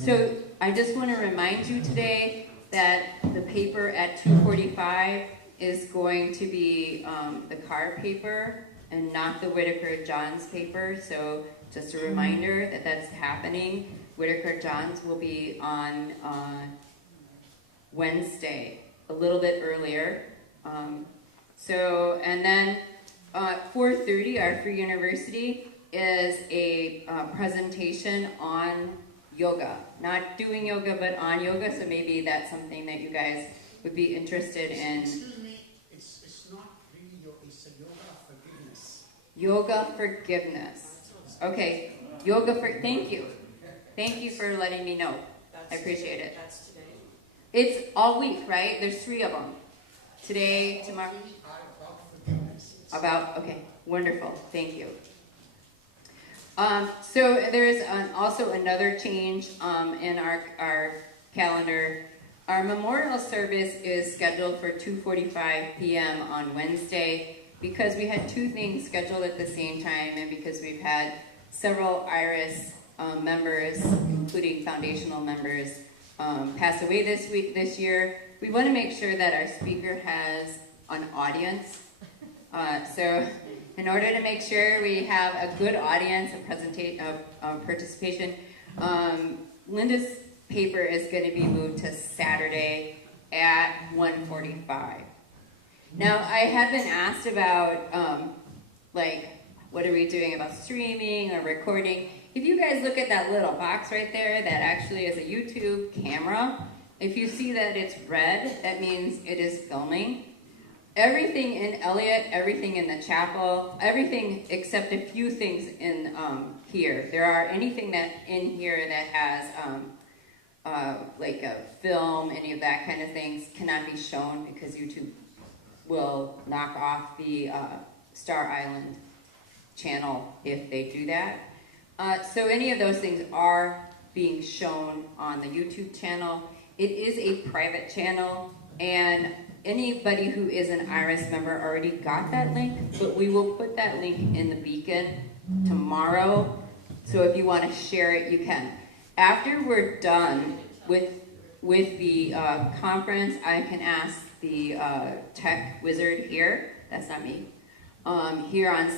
So I just want to remind you today that the paper at 2:45 is going to be the Carr paper and not the Whitaker-Johns paper. So just a reminder that that's happening. Whitaker-Johns will be on Wednesday, a little bit earlier. And then 4:30, our Free University is a presentation on yoga. Not doing yoga, but on yoga, so maybe that's something that you guys would be interested in. Excuse me, it's not really yoga, it's a yoga forgiveness. Yoga forgiveness. Okay, yoga for, thank you. Thank you for letting me know. I appreciate it. That's today. It's all week, right? There's 3 of them. Today, tomorrow. Okay, wonderful, thank you. So there's also another change in our calendar. Our memorial service is scheduled for 2:45 p.m. on Wednesday because we had 2 things scheduled at the same time, and because we've had several IRAS members, including foundational members, pass away this year. We want to make sure that our speaker has an audience. So in order to make sure we have a good audience of participation, Linda's paper is going to be moved to Saturday at 1:45. Now, I have been asked about, what are we doing about streaming or recording? If you guys look at that little box right there, that actually is a YouTube camera. If you see that it's red, that means it is filming. Everything in Elliott, everything in the chapel, everything except a few things in here. There are anything that in here that has like a film, any of that kind of things cannot be shown because YouTube will knock off the Star Island channel if they do that. So any of those things are being shown on the YouTube channel. It is a private channel, and anybody who is an IRAS member already got that link, but we will put that link in the beacon tomorrow. So if you want to share it, you can. After we're done with the conference, I can ask the tech wizard here, that's not me, here on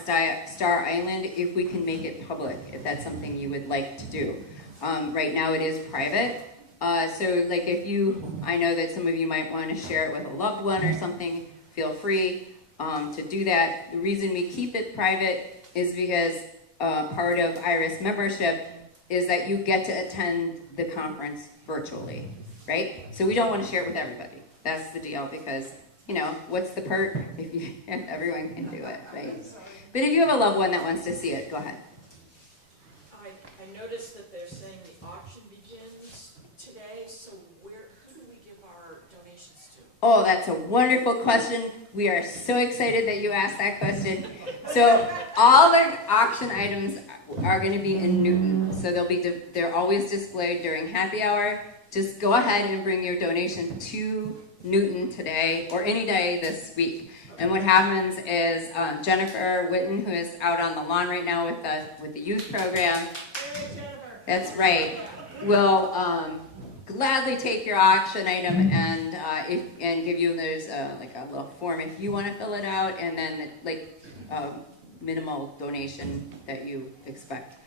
Star Island if we can make it public, if that's something you would like to do. Right now it is private. So like I know that some of you might want to share it with a loved one or something, feel free to do that. The reason we keep it private is because part of IRAS membership is that you get to attend the conference virtually, right? So we don't want to share it with everybody. That's the deal, because, what's the perk if everyone can do it, right? But if you have a loved one that wants to see it, go ahead. I noticed that they're saying the auction begins today, so who do we give our donations to? Oh, that's a wonderful question. We are so excited that you asked that question. So all the auction items are going to be in Newton. So they're always displayed during happy hour. Just go ahead and bring your donation to Newton today or any day this week. And what happens is Jennifer Witten, who is out on the lawn right now with the youth program, that's right, will gladly take your auction item and give you, there's a little form if you want to fill it out, and then minimal donation that you expect.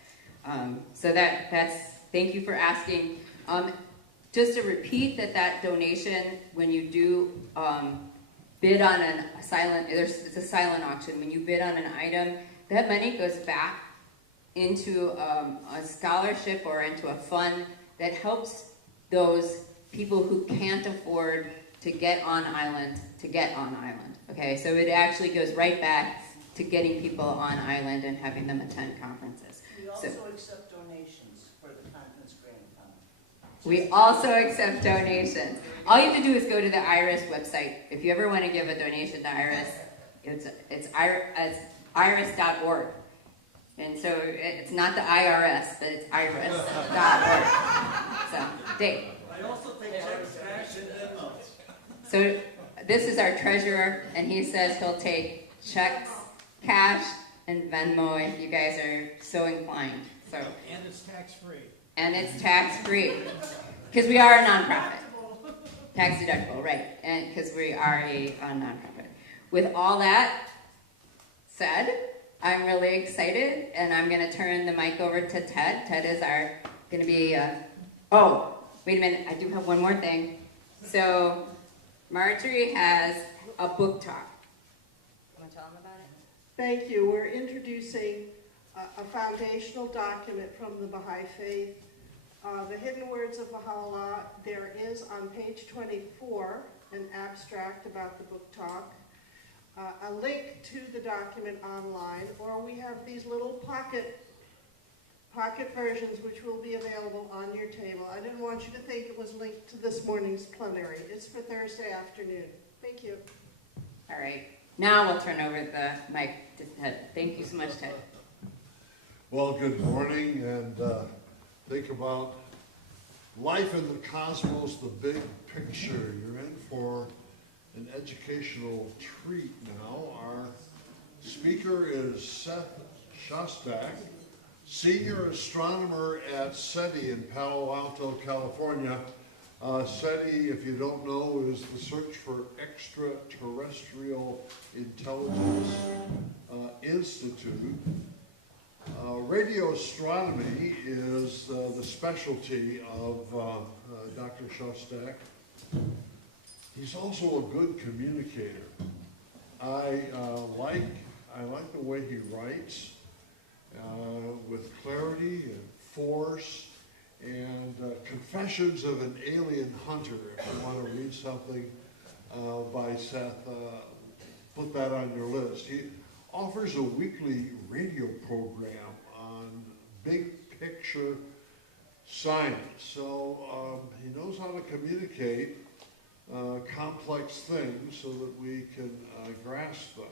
So that's thank you for asking. Just to repeat that donation, when you do bid on it's a silent auction. When you bid on an item, that money goes back into a scholarship or into a fund that helps those people who can't afford to get on island Okay, so it actually goes right back to getting people on island and having them attend conferences. We also accept donations for the conference grant fund. We also accept donations. All you have to do is go to the IRAS website. If you ever want to give a donation to IRAS, it's iras.org. And so it's not the IRS, but it's iras.org. So, Dave. I also take checks, cash, and Venmos. So this is our treasurer, and he says he'll take checks, cash, and Venmo if you guys are so inclined. So. And it's tax-free. and it's tax-free, because we are a nonprofit. Tax deductible, right, and because we are a nonprofit. With all that said, I'm really excited, and I'm going to turn the mic over to Ted. Ted is going to be, oh, wait a minute, I do have one more thing. So, Marjorie has a book talk. You want to tell them about it? Thank you. We're introducing a foundational document from the Baha'i Faith, the Hidden Words of Baha'u'llah. There is on page 24 an abstract about the book talk, a link to the document online, or we have these little pocket versions which will be available on your table. I didn't want you to think it was linked to this morning's plenary. It's for Thursday afternoon. Thank you. All right. Now we'll turn over the mic to Ted. Thank you so much, Ted. Well, good morning, and think about life in the cosmos, the big picture. You're in for an educational treat now. Our speaker is Seth Shostak, senior astronomer at SETI in Palo Alto, California. SETI, if you don't know, is the Search for Extraterrestrial Intelligence Institute. Radio astronomy is the specialty of Dr. Shostak. He's also a good communicator. I like the way he writes with clarity and force, and Confessions of an Alien Hunter. If you want to read something by Seth, put that on your list. He offers a weekly radio program on big picture science. So he knows how to communicate complex things so that we can grasp them.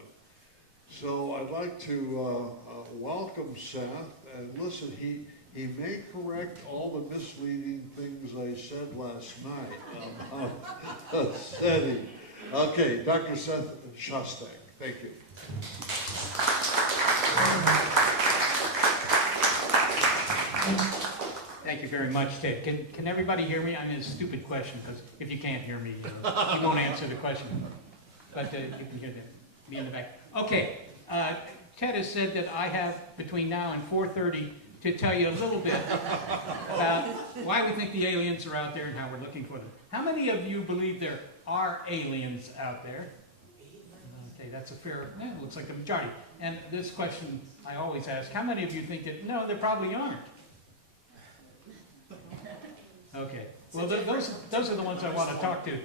So I'd like to welcome Seth, and listen, he may correct all the misleading things I said last night about SETI. Okay, Dr. Seth Shostak, thank you. Thank you very much, Ted. Can everybody hear me? I mean, it's a stupid question, because if you can't hear me, you won't answer the question. But you can hear me in the back. Okay, Ted has said that I have between now and 4:30 to tell you a little bit about why we think the aliens are out there and how we're looking for them. How many of you believe there are aliens out there? Okay, that's a fair, looks like a majority. And this question I always ask, how many of you think that, no, there probably aren't? Okay, well, those are the ones I want to talk to.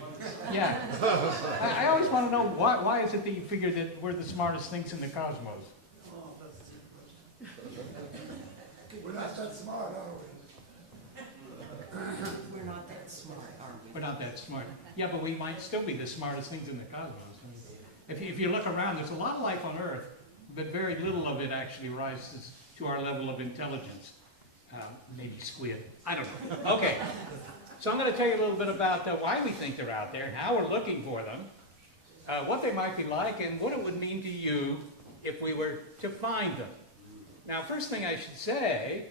Yeah. I always want to know, why is it that you figure that we're the smartest things in the cosmos? Oh, that's a good question. We're not that smart, are we? We're not that smart, are we? We're not that smart. Yeah, but we might still be the smartest things in the cosmos. If you look around, there's a lot of life on Earth, but very little of it actually rises to our level of intelligence. Maybe squid. I don't know. Okay. So I'm going to tell you a little bit about why we think they're out there, and how we're looking for them, what they might be like, and what it would mean to you if we were to find them. Now, first thing I should say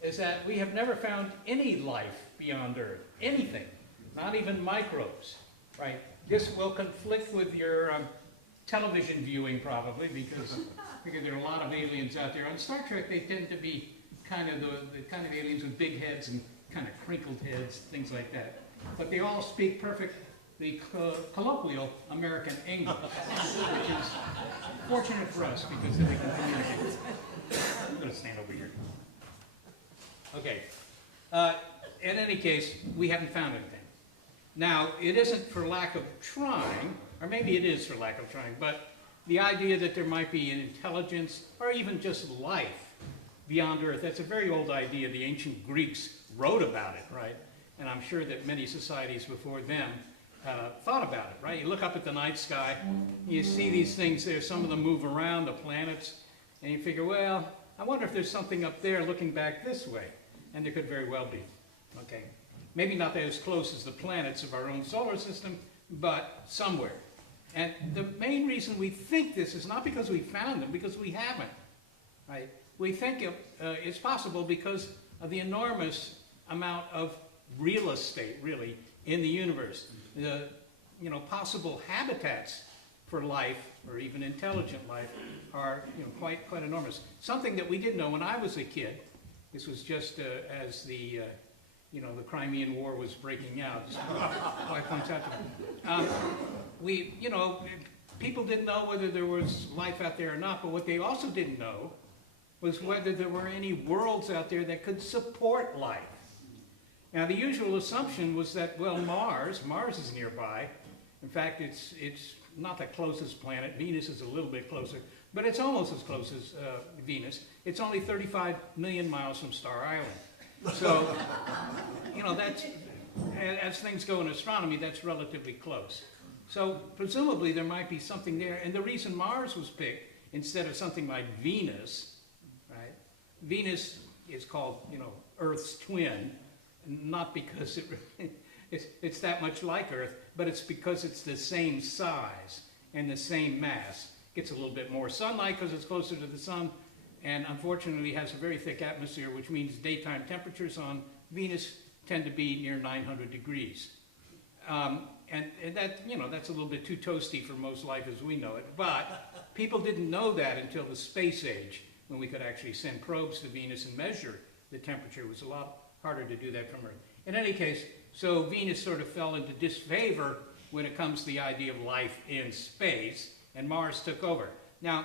is that we have never found any life beyond Earth. Anything. Not even microbes. Right? This will conflict with your television viewing, probably, because there are a lot of aliens out there. On Star Trek, they tend to be kind of the kind of aliens with big heads and kind of crinkled heads, things like that. But they all speak perfectly colloquial American English, which is fortunate for us because then we can communicate. I'm going to stand over here. Okay. In any case, we haven't found anything. Now, it isn't for lack of trying, or maybe it is for lack of trying, but the idea that there might be an intelligence or even just life beyond Earth, that's a very old idea. The ancient Greeks wrote about it, right? And I'm sure that many societies before them thought about it, right? You look up at the night sky, you see these things there, some of them move around, the planets, and you figure, well, I wonder if there's something up there looking back this way. And there could very well be, okay? Maybe not as close as the planets of our own solar system, but somewhere. And the main reason we think this is not because we found them, because we haven't, right? We think it's possible because of the enormous amount of real estate, really, in the universe. The possible habitats for life, or even intelligent life, are quite enormous. Something that we didn't know when I was a kid. This was just as the Crimean War was breaking out. This wife points out to me. People didn't know whether there was life out there or not, but what they also didn't know was whether there were any worlds out there that could support life. Now, the usual assumption was that, well, Mars is nearby. In fact, it's not the closest planet. Venus is a little bit closer, but it's almost as close as Venus. It's only 35 million miles from Star Island. So, that's, as things go in astronomy, that's relatively close. So, presumably, there might be something there. And the reason Mars was picked instead of something like Venus, right? Venus is called, Earth's twin, not because it's that much like Earth, but it's because it's the same size and the same mass. Gets a little bit more sunlight because it's closer to the sun, and unfortunately has a very thick atmosphere, which means daytime temperatures on Venus tend to be near 900 degrees. And that, that's a little bit too toasty for most life as we know it. But people didn't know that until the space age, when we could actually send probes to Venus and measure the temperature. It was a lot harder to do that from Earth. In any case, so Venus sort of fell into disfavor when it comes to the idea of life in space, and Mars took over. Now,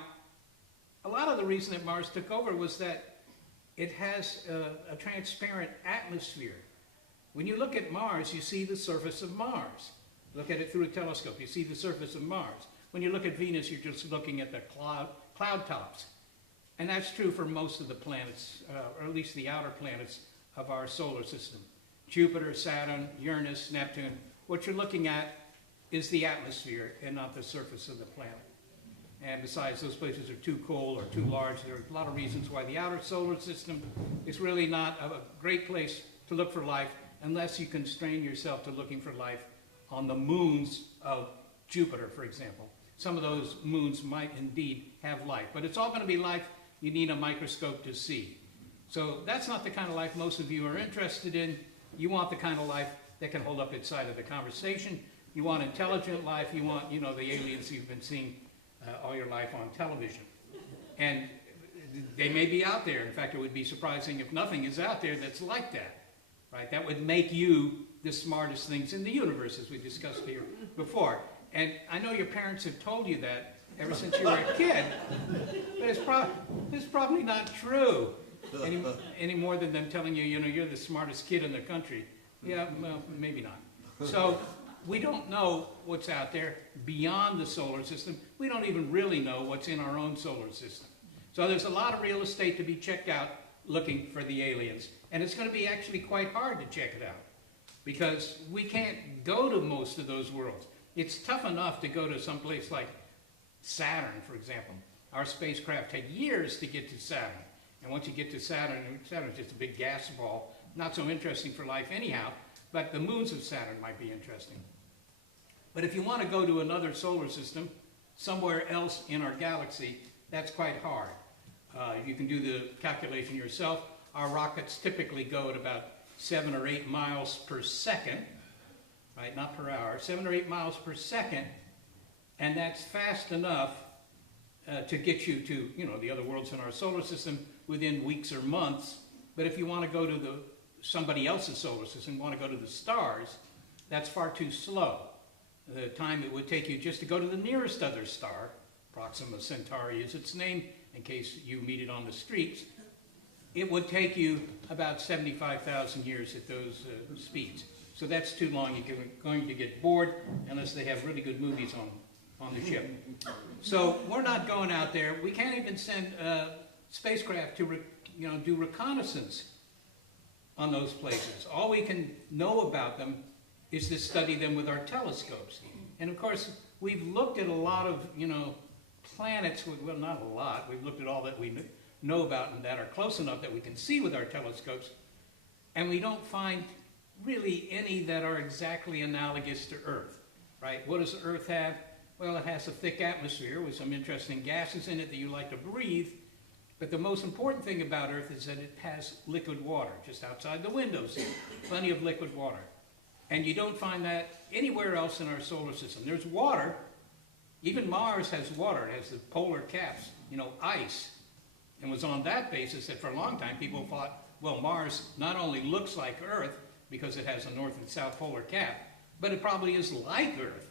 a lot of the reason that Mars took over was that it has a transparent atmosphere. When you look at Mars, you see the surface of Mars. Look at it through a telescope, you see the surface of Mars. When you look at Venus, you're just looking at the cloud tops. And that's true for most of the planets, or at least the outer planets of our solar system. Jupiter, Saturn, Uranus, Neptune. What you're looking at is the atmosphere and not the surface of the planet. And besides, those places are too cold or too large. There are a lot of reasons why the outer solar system is really not a great place to look for life unless you constrain yourself to looking for life on the moons of Jupiter, for example. Some of those moons might indeed have life, but it's all going to be life you need a microscope to see. So that's not the kind of life most of you are interested in. You want the kind of life that can hold up its side of the conversation. You want intelligent life. You want, the aliens you've been seeing all your life on television. And they may be out there. In fact, it would be surprising if nothing is out there that's like that, right? That would make you the smartest things in the universe, as we discussed here before. And I know your parents have told you that ever since you were a kid, but it's probably not true any more than them telling you, you're the smartest kid in the country. Yeah, well, maybe not. So we don't know what's out there beyond the solar system. We don't even really know what's in our own solar system. So there's a lot of real estate to be checked out looking for the aliens. And it's going to be actually quite hard to check it out because we can't go to most of those worlds. It's tough enough to go to some place like Saturn, for example. Our spacecraft had years to get to Saturn. And once you get to Saturn, Saturn's just a big gas ball. Not so interesting for life anyhow, but the moons of Saturn might be interesting. But if you want to go to another solar system, somewhere else in our galaxy, that's quite hard. You can do the calculation yourself. Our rockets typically go at about 7 or 8 miles per second, right? Not per hour, 7 or 8 miles per second, and that's fast enough to get you to, the other worlds in our solar system within weeks or months. But if you want to go to somebody else's solar system, want to go to the stars, that's far too slow. The time it would take you just to go to the nearest other star, Proxima Centauri is its name, in case you meet it on the streets, it would take you about 75,000 years at those speeds. So that's too long. You're going to get bored unless they have really good movies on the ship. So we're not going out there. We can't even send spacecraft to do reconnaissance on those places. All we can know about them is to study them with our telescopes. And of course, we've looked at a lot of, planets, well, not a lot. We've looked at all that we know about and that are close enough that we can see with our telescopes. And we don't find really any that are exactly analogous to Earth, right? What does Earth have? Well, it has a thick atmosphere with some interesting gases in it that you like to breathe. But the most important thing about Earth is that it has liquid water, just outside the windows here, plenty of liquid water. And you don't find that anywhere else in our solar system. There's water. Even Mars has water. It has the polar caps, ice. And it was on that basis that for a long time people thought, well, Mars not only looks like Earth because it has a north and south polar cap, but it probably is like Earth,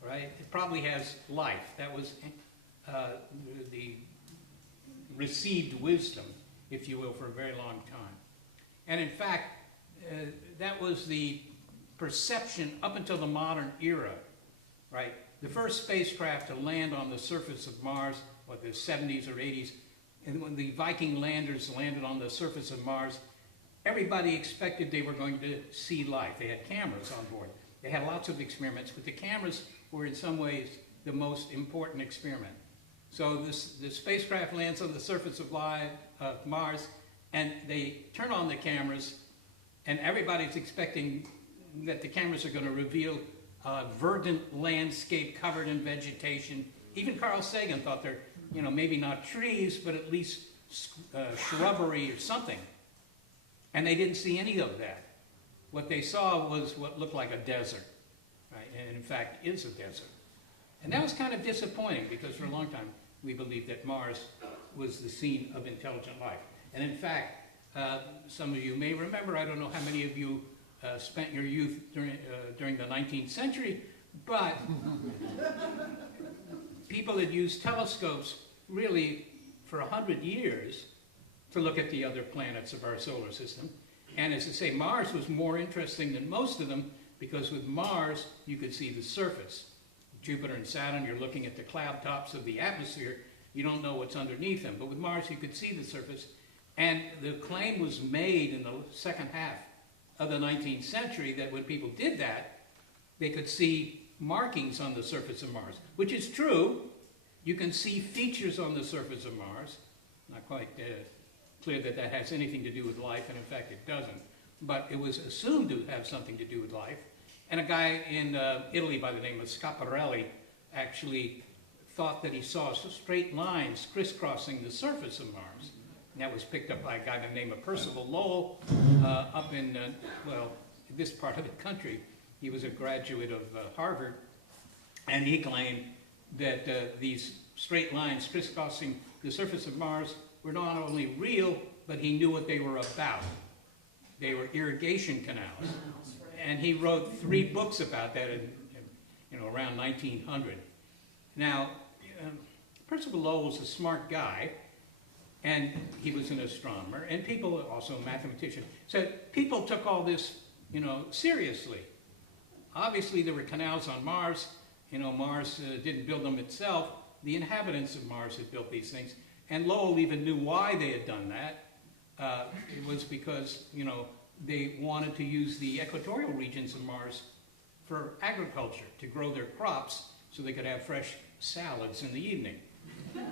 right? It probably has life. That was the received wisdom, if you will, for a very long time. And in fact, that was the perception up until the modern era, right? The first spacecraft to land on the surface of Mars, the 70s or 80s, and when the Viking landers landed on the surface of Mars, everybody expected they were going to see life. They had cameras on board. They had lots of experiments, but the cameras were in some ways the most important experiment. So the spacecraft lands on the surface of Mars, and they turn on the cameras, and everybody's expecting that the cameras are going to reveal a verdant landscape covered in vegetation. Even Carl Sagan thought they're, maybe not trees, but at least shrubbery or something. And they didn't see any of that. What they saw was what looked like a desert, right? And in fact is a desert. And that was kind of disappointing because for a long time we believed that Mars was the scene of intelligent life. And in fact, some of you may remember, I don't know how many of you spent your youth during the 19th century, but people had used telescopes really for 100 years to look at the other planets of our solar system. And as I say, Mars was more interesting than most of them because with Mars, you could see the surface. Jupiter and Saturn, you're looking at the cloud tops of the atmosphere. You don't know what's underneath them. But with Mars, you could see the surface. And the claim was made in the second half of the 19th century that when people did that, they could see markings on the surface of Mars, which is true. You can see features on the surface of Mars. Not quite clear that that has anything to do with life, and in fact it doesn't. But it was assumed to have something to do with life. And a guy in Italy by the name of Schiaparelli actually thought that he saw straight lines crisscrossing the surface of Mars. And that was picked up by a guy by the name of Percival Lowell up in, this part of the country. He was a graduate of Harvard, and he claimed that these straight lines crisscrossing the surface of Mars were not only real, but he knew what they were about. They were irrigation canals. And he wrote 3 books about that in around 1900. Now, Percival Lowell was a smart guy, and he was an astronomer, and people, also a mathematician. So people took all this, seriously. Obviously, there were canals on Mars. Mars didn't build them itself. The inhabitants of Mars had built these things. And Lowell even knew why they had done that. It was because, they wanted to use the equatorial regions of Mars for agriculture, to grow their crops so they could have fresh salads in the evening.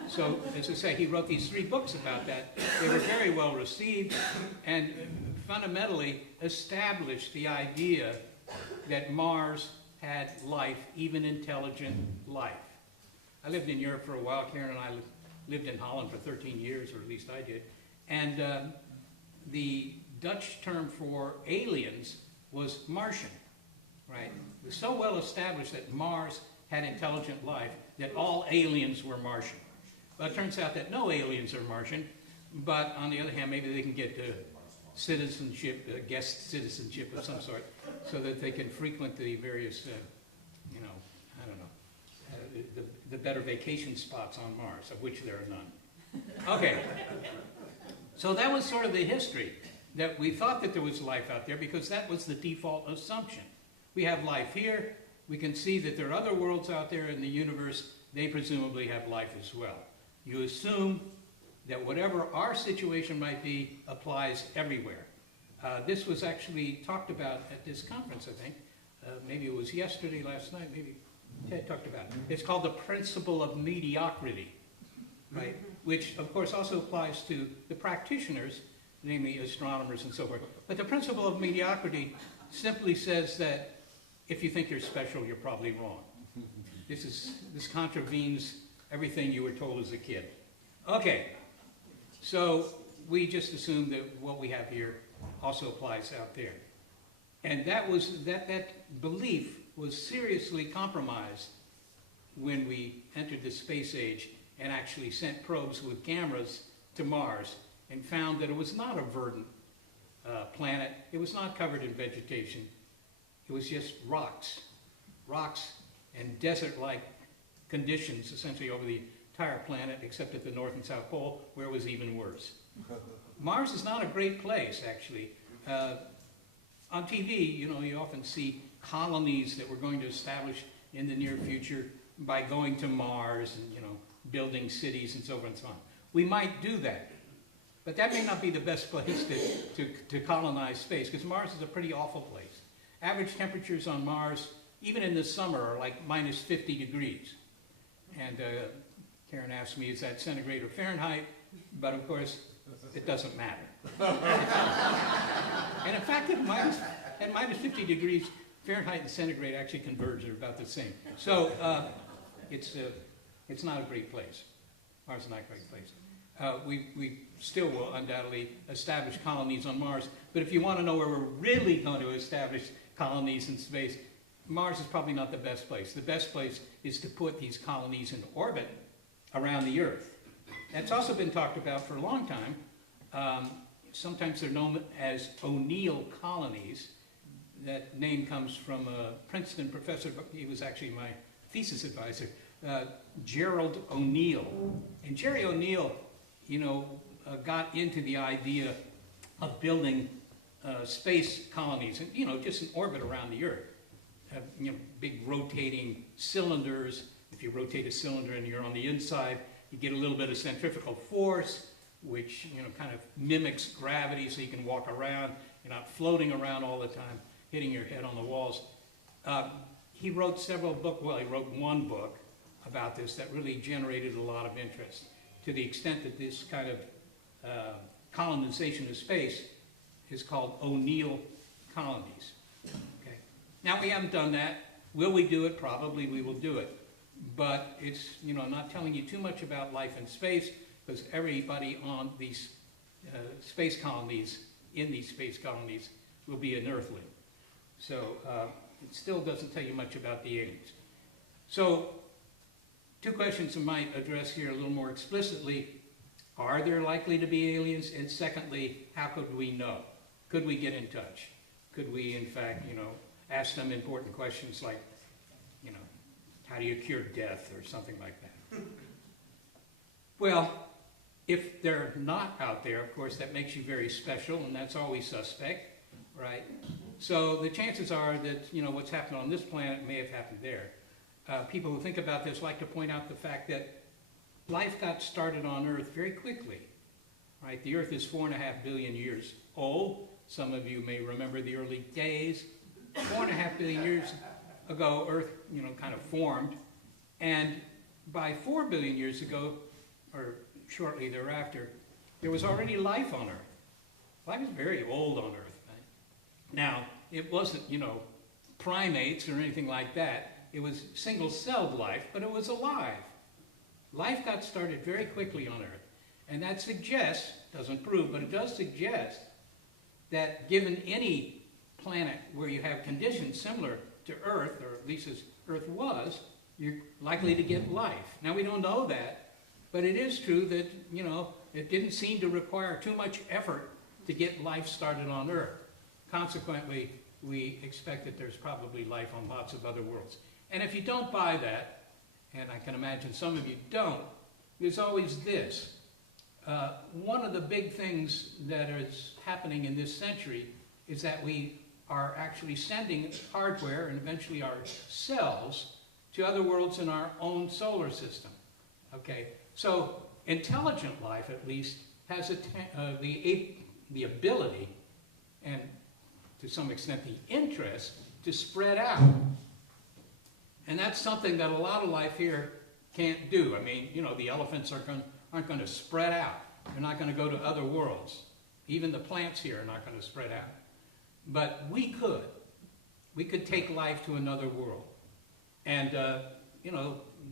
So, as I say, he wrote these 3 books about that. They were very well received and fundamentally established the idea that Mars had life, even intelligent life. I lived in Europe for a while. Karen and I lived in Holland for 13 years, or at least I did. And the Dutch term for aliens was Martian, right? It was so well established that Mars had intelligent life that all aliens were Martian. Well, it turns out that no aliens are Martian, but on the other hand, maybe they can get citizenship, guest citizenship of some sort, so that they can frequent the various, the better vacation spots on Mars, of which there are none. Okay, so that was sort of the history, that we thought that there was life out there because that was the default assumption. We have life here. We can see that there are other worlds out there in the universe. They presumably have life as well. You assume that whatever our situation might be applies everywhere. This was actually talked about at this conference, I think. Maybe it was yesterday, last night, maybe Ted talked about it. It's called the principle of mediocrity, right? Which, of course, also applies to the practitioners, namely astronomers and so forth. But the principle of mediocrity simply says that if you think you're special, you're probably wrong. This contravenes everything you were told as a kid. Okay, So we just assume that what we have here also applies out there. And that belief was seriously compromised when we entered the space age and actually sent probes with cameras to Mars and found that it was not a verdant planet. It was not covered in vegetation. It was just rocks and desert-like conditions essentially over the entire planet, except at the North and South Pole, where it was even worse. Mars is not a great place, actually. On TV, you often see colonies that we're going to establish in the near future by going to Mars and, building cities and so forth and so on. We might do that, but that may not be the best place to colonize space, because Mars is a pretty awful place. Average temperatures on Mars, even in the summer, are like minus 50 degrees. And Karen asked me, is that centigrade or Fahrenheit? But of course, it doesn't matter. And in fact, at minus 50 degrees, Fahrenheit and centigrade actually converge. They're about the same. So it's not a great place. Mars is not a great place. We still will undoubtedly establish colonies on Mars. But if you want to know where we're really going to establish colonies in space, Mars is probably not the best place. The best place is to put these colonies in orbit around the Earth. That's also been talked about for a long time. Sometimes they're known as O'Neill colonies. That name comes from a Princeton professor, he was actually my thesis advisor, Gerald O'Neill. And Jerry O'Neill, got into the idea of building space colonies, and just in orbit around the Earth. Big rotating cylinders. If you rotate a cylinder and you're on the inside, you get a little bit of centrifugal force, which kind of mimics gravity, so you can walk around. You're not floating around all the time, hitting your head on the walls. He wrote several books. Well, he wrote one book about this that really generated a lot of interest, to the extent that this kind of colonization of space is called O'Neill colonies. Okay. Now, we haven't done that. Will we do it? Probably we will do it. But it's, not telling you too much about life in space, because everybody on these space colonies, in these space colonies, will be an Earthling. So it still doesn't tell you much about the aliens. So, two questions I might address here a little more explicitly. Are there likely to be aliens? And secondly, how could we know? Could we get in touch? Could we, in fact, ask them important questions like, how do you cure death or something like that? Well, if they're not out there, of course, that makes you very special, and that's always suspect, right? So the chances are that, what's happened on this planet may have happened there. People who think about this like to point out the fact that life got started on Earth very quickly, right? The Earth is 4.5 billion years old. Some of you may remember the early days. 4.5 billion years ago, Earth, kind of formed. And by 4 billion years ago, or shortly thereafter, there was already life on Earth. Life is very old on Earth. Right? Now, it wasn't, primates or anything like that. It was single-celled life, but it was alive. Life got started very quickly on Earth. And that suggests, doesn't prove, but it does suggest that given any planet where you have conditions similar to Earth, or at least as Earth was, you're likely to get life. Now, we don't know that, but it is true that, it didn't seem to require too much effort to get life started on Earth. Consequently, we expect that there's probably life on lots of other worlds. And if you don't buy that, and I can imagine some of you don't, there's always this. One of the big things that is happening in this century is that we are actually sending hardware and eventually ourselves to other worlds in our own solar system. Okay, so intelligent life, at least, has the ability, and to some extent the interest, to spread out. And that's something that a lot of life here can't do. I mean, the elephants aren't going to spread out. They're not going to go to other worlds. Even the plants here are not going to spread out. But we could. We could take life to another world. And,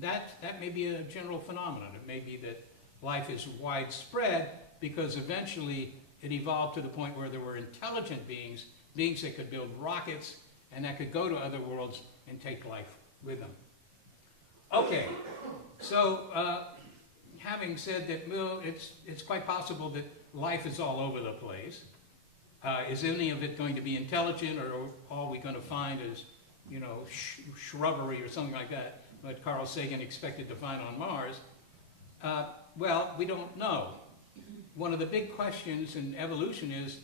that may be a general phenomenon. It may be that life is widespread because eventually it evolved to the point where there were intelligent beings, beings that could build rockets and that could go to other worlds and take life with them. Okay, so having said that, well, it's quite possible that life is all over the place. Is any of it going to be intelligent, or all we're going to find is, you know, shrubbery or something like that, what Carl Sagan expected to find on Mars? Well, we don't know. One of the big questions in evolution is,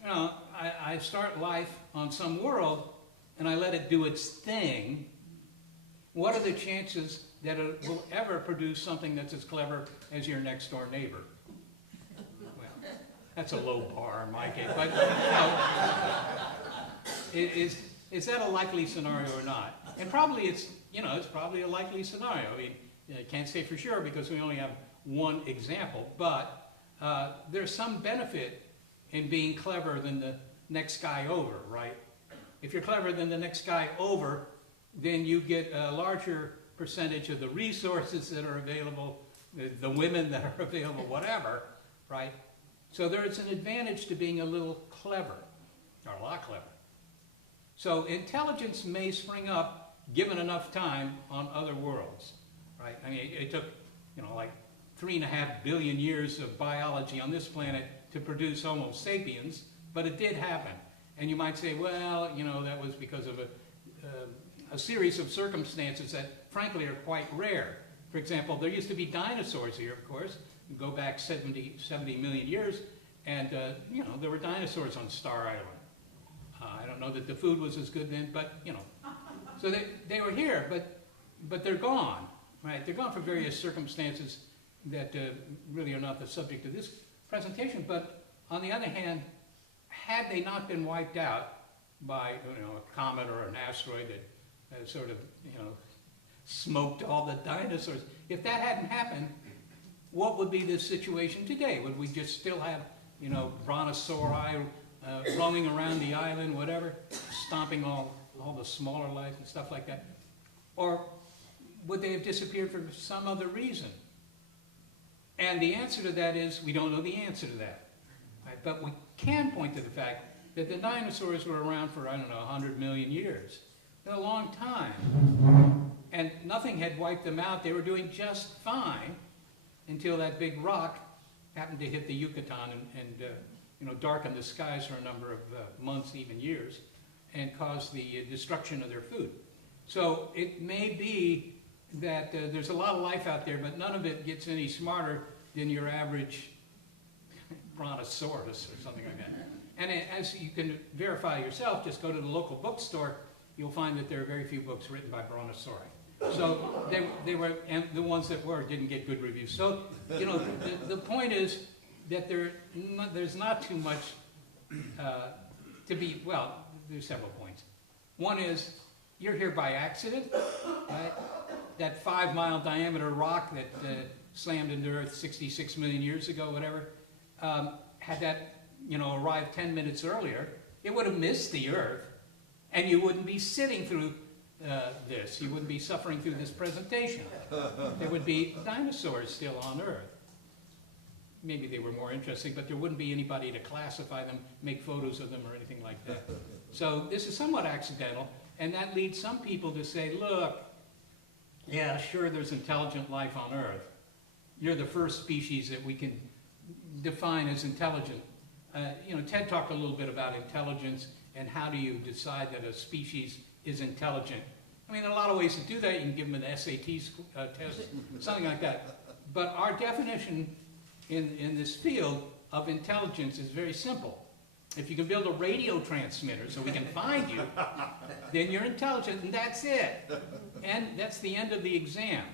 you know, I start life on some world and I let it do its thing. What are the chances that it will ever produce something that's as clever as your next door neighbor? Well, that's a low bar in my case, but you know, is that a likely scenario or not? And probably it's probably a likely scenario. I mean, I can't say for sure because we only have one example, but there's some benefit in being cleverer than the next guy over, right? If you're cleverer than the next guy over, then you get a larger percentage of the resources that are available, the women that are available, whatever, right? So there's an advantage to being a little clever, or a lot clever. So intelligence may spring up, given enough time, on other worlds, right? I mean, it took, you know, like 3.5 billion years of biology on this planet to produce Homo sapiens, but it did happen. And you might say, well, you know, that was because of a series of circumstances that, frankly, are quite rare. For example, there used to be dinosaurs here, of course. You go back 70 million years, and, you know, there were dinosaurs on Star Island. I don't know that the food was as good then, but, you know. So they were here, but they're gone, right? They're gone for various circumstances that really are not the subject of this presentation. But on the other hand, had they not been wiped out by, you know, a comet or an asteroid that sort of, you know, smoked all the dinosaurs, if that hadn't happened, what would be the situation today? Would we just still have, you know, brontosauri roaming around the island, whatever, stomping all the smaller life and stuff like that? Or would they have disappeared for some other reason? And the answer to that is, we don't know the answer to that. Right? But we can point to the fact that the dinosaurs were around for, I don't know, 100 million years. A long time. And nothing had wiped them out. They were doing just fine until that big rock happened to hit the Yucatan and you know, darken the skies for a number of months, even years, and cause the destruction of their food. So it may be that there's a lot of life out there, but none of it gets any smarter than your average brontosaurus or something like that. And as you can verify yourself, just go to the local bookstore, you'll find that there are very few books written by brontosauri. So they were, and the ones that were didn't get good reviews. So, you know, the point is that there's not too much to be, well, there's several points. One is, you're here by accident, right? That 5-mile diameter rock that slammed into Earth 66 million years ago, whatever, had that, you know, arrived 10 minutes earlier, it would have missed the Earth, and you wouldn't be sitting through this. You wouldn't be suffering through this presentation. There would be dinosaurs still on Earth. Maybe they were more interesting, but there wouldn't be anybody to classify them, make photos of them, or anything like that. So this is somewhat accidental, and that leads some people to say, look, yeah, sure, there's intelligent life on Earth. You're the first species that we can define as intelligent. You know, Ted talked a little bit about intelligence and how do you decide that a species is intelligent. I mean, there are a lot of ways to do that. You can give them an SAT test, something like that. But our definition in this field of intelligence is very simple. If you can build a radio transmitter so we can find you, then you're intelligent, and that's it. And that's the end of the exam.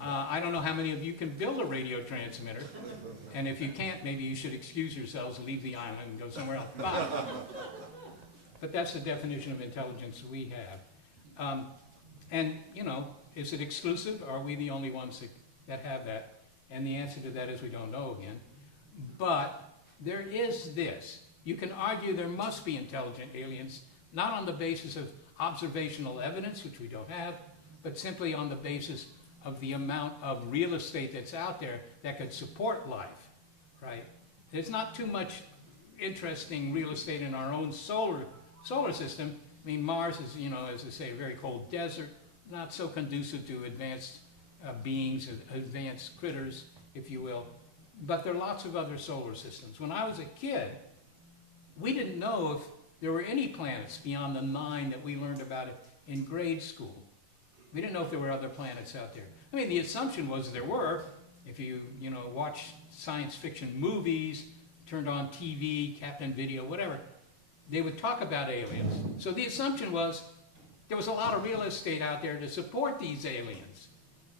I don't know how many of you can build a radio transmitter, and if you can't, maybe you should excuse yourselves, leave the island, and go somewhere else. But that's the definition of intelligence we have. And, you know, is it exclusive? Are we the only ones that have that? And the answer to that is we don't know again. But there is this. You can argue there must be intelligent aliens, not on the basis of observational evidence, which we don't have, but simply on the basis of the amount of real estate that's out there that could support life, right? There's not too much interesting real estate in our own solar system. I mean, Mars is, you know, as I say, a very cold desert, not so conducive to advanced beings, advanced critters, if you will. But there are lots of other solar systems. When I was a kid, we didn't know if there were any planets beyond the 9 that we learned about it in grade school. We didn't know if there were other planets out there. I mean, the assumption was there were. If you watch science fiction movies, turned on TV, Captain Video, whatever, they would talk about aliens. So the assumption was there was a lot of real estate out there to support these aliens,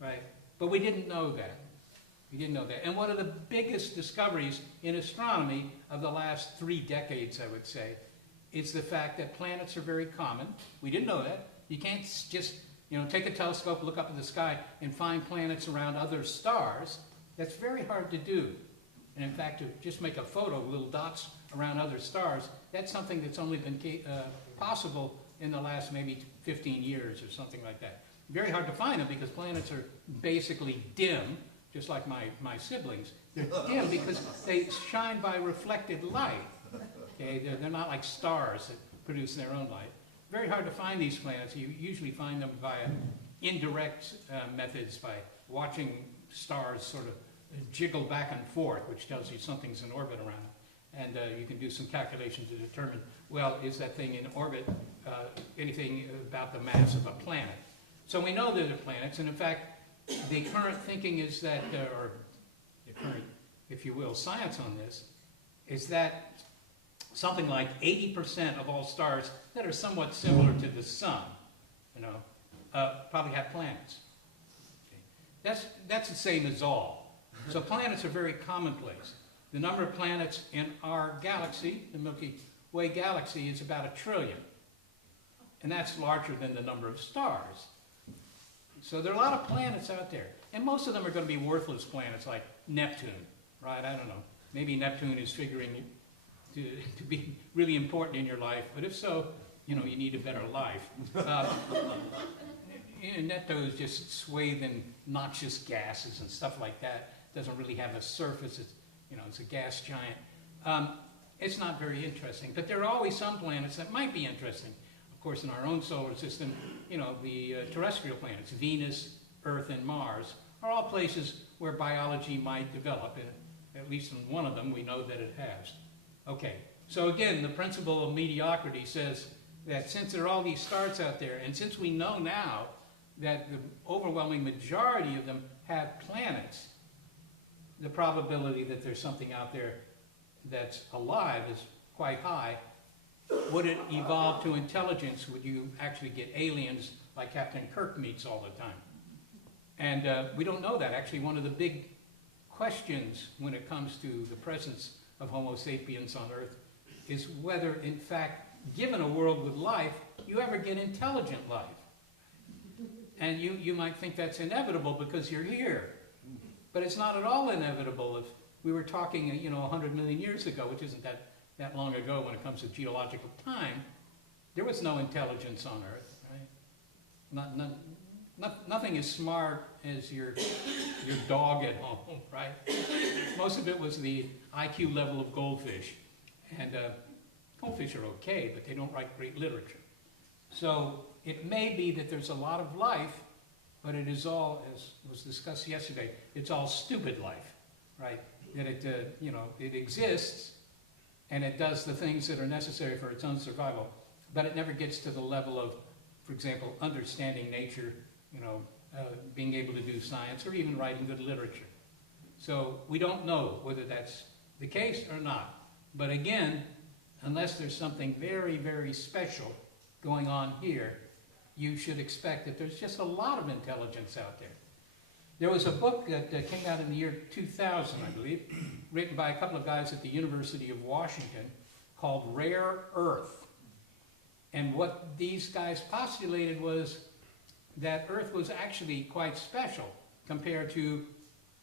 right? But we didn't know that. We didn't know that. And one of the biggest discoveries in astronomy of the last 3 decades, I would say, is the fact that planets are very common. We didn't know that. You can't just, take a telescope, look up in the sky, and find planets around other stars. That's very hard to do. And in fact, to just make a photo of little dots around other stars, that's something that's only been possible in the last maybe 15 years or something like that. Very hard to find them because planets are basically dim, just like my siblings. They're dim because they shine by reflected light. Okay? They're not like stars that produce their own light. Very hard to find these planets. You usually find them via indirect methods, by watching stars sort of jiggle back and forth, which tells you something's in orbit around it. And you can do some calculations to determine, well, is that thing in orbit, anything about the mass of a planet? So we know that they're planets, and in fact, the current thinking is that, or the current, if you will, science on this, is that something like 80% of all stars that are somewhat similar to the sun, probably have planets. Okay. That's the same as all. So planets are very commonplace. The number of planets in our galaxy, the Milky Way galaxy, is about 1 trillion. And that's larger than the number of stars. So there are a lot of planets out there. And most of them are going to be worthless planets like Neptune, right? I don't know. Maybe Neptune is figuring to be really important in your life. But if so, you need a better life. Neptune is just swathed in noxious gases and stuff like that. Doesn't really have a surface. It's a gas giant. It's not very interesting. But there are always some planets that might be interesting. Of course, in our own solar system, the terrestrial planets, Venus, Earth, and Mars, are all places where biology might develop. At least in one of them, we know that it has. Okay, so again, the principle of mediocrity says that since there are all these stars out there, and since we know now that the overwhelming majority of them have planets, the probability that there's something out there that's alive is quite high. Would it evolve to intelligence? Would you actually get aliens like Captain Kirk meets all the time? And we don't know that. Actually, one of the big questions when it comes to the presence of Homo sapiens on Earth is whether, in fact, given a world with life, you ever get intelligent life. And you might think that's inevitable because you're here. But it's not at all inevitable. If we were talking, 100 million years ago, which isn't that long ago when it comes to geological time, there was no intelligence on Earth, right? Nothing as smart as your dog at home, right? Most of it was the IQ level of goldfish. And goldfish are okay, but they don't write great literature. So it may be that there's a lot of life, but it is all, as was discussed yesterday, it's all stupid life, right? That it exists, and it does the things that are necessary for its own survival, but it never gets to the level of, for example, understanding nature, being able to do science, or even writing good literature. So we don't know whether that's the case or not. But again, unless there's something very, very special going on here, you should expect that there's just a lot of intelligence out there. There was a book that came out in the year 2000, I believe, written by a couple of guys at the University of Washington called Rare Earth. And what these guys postulated was that Earth was actually quite special compared to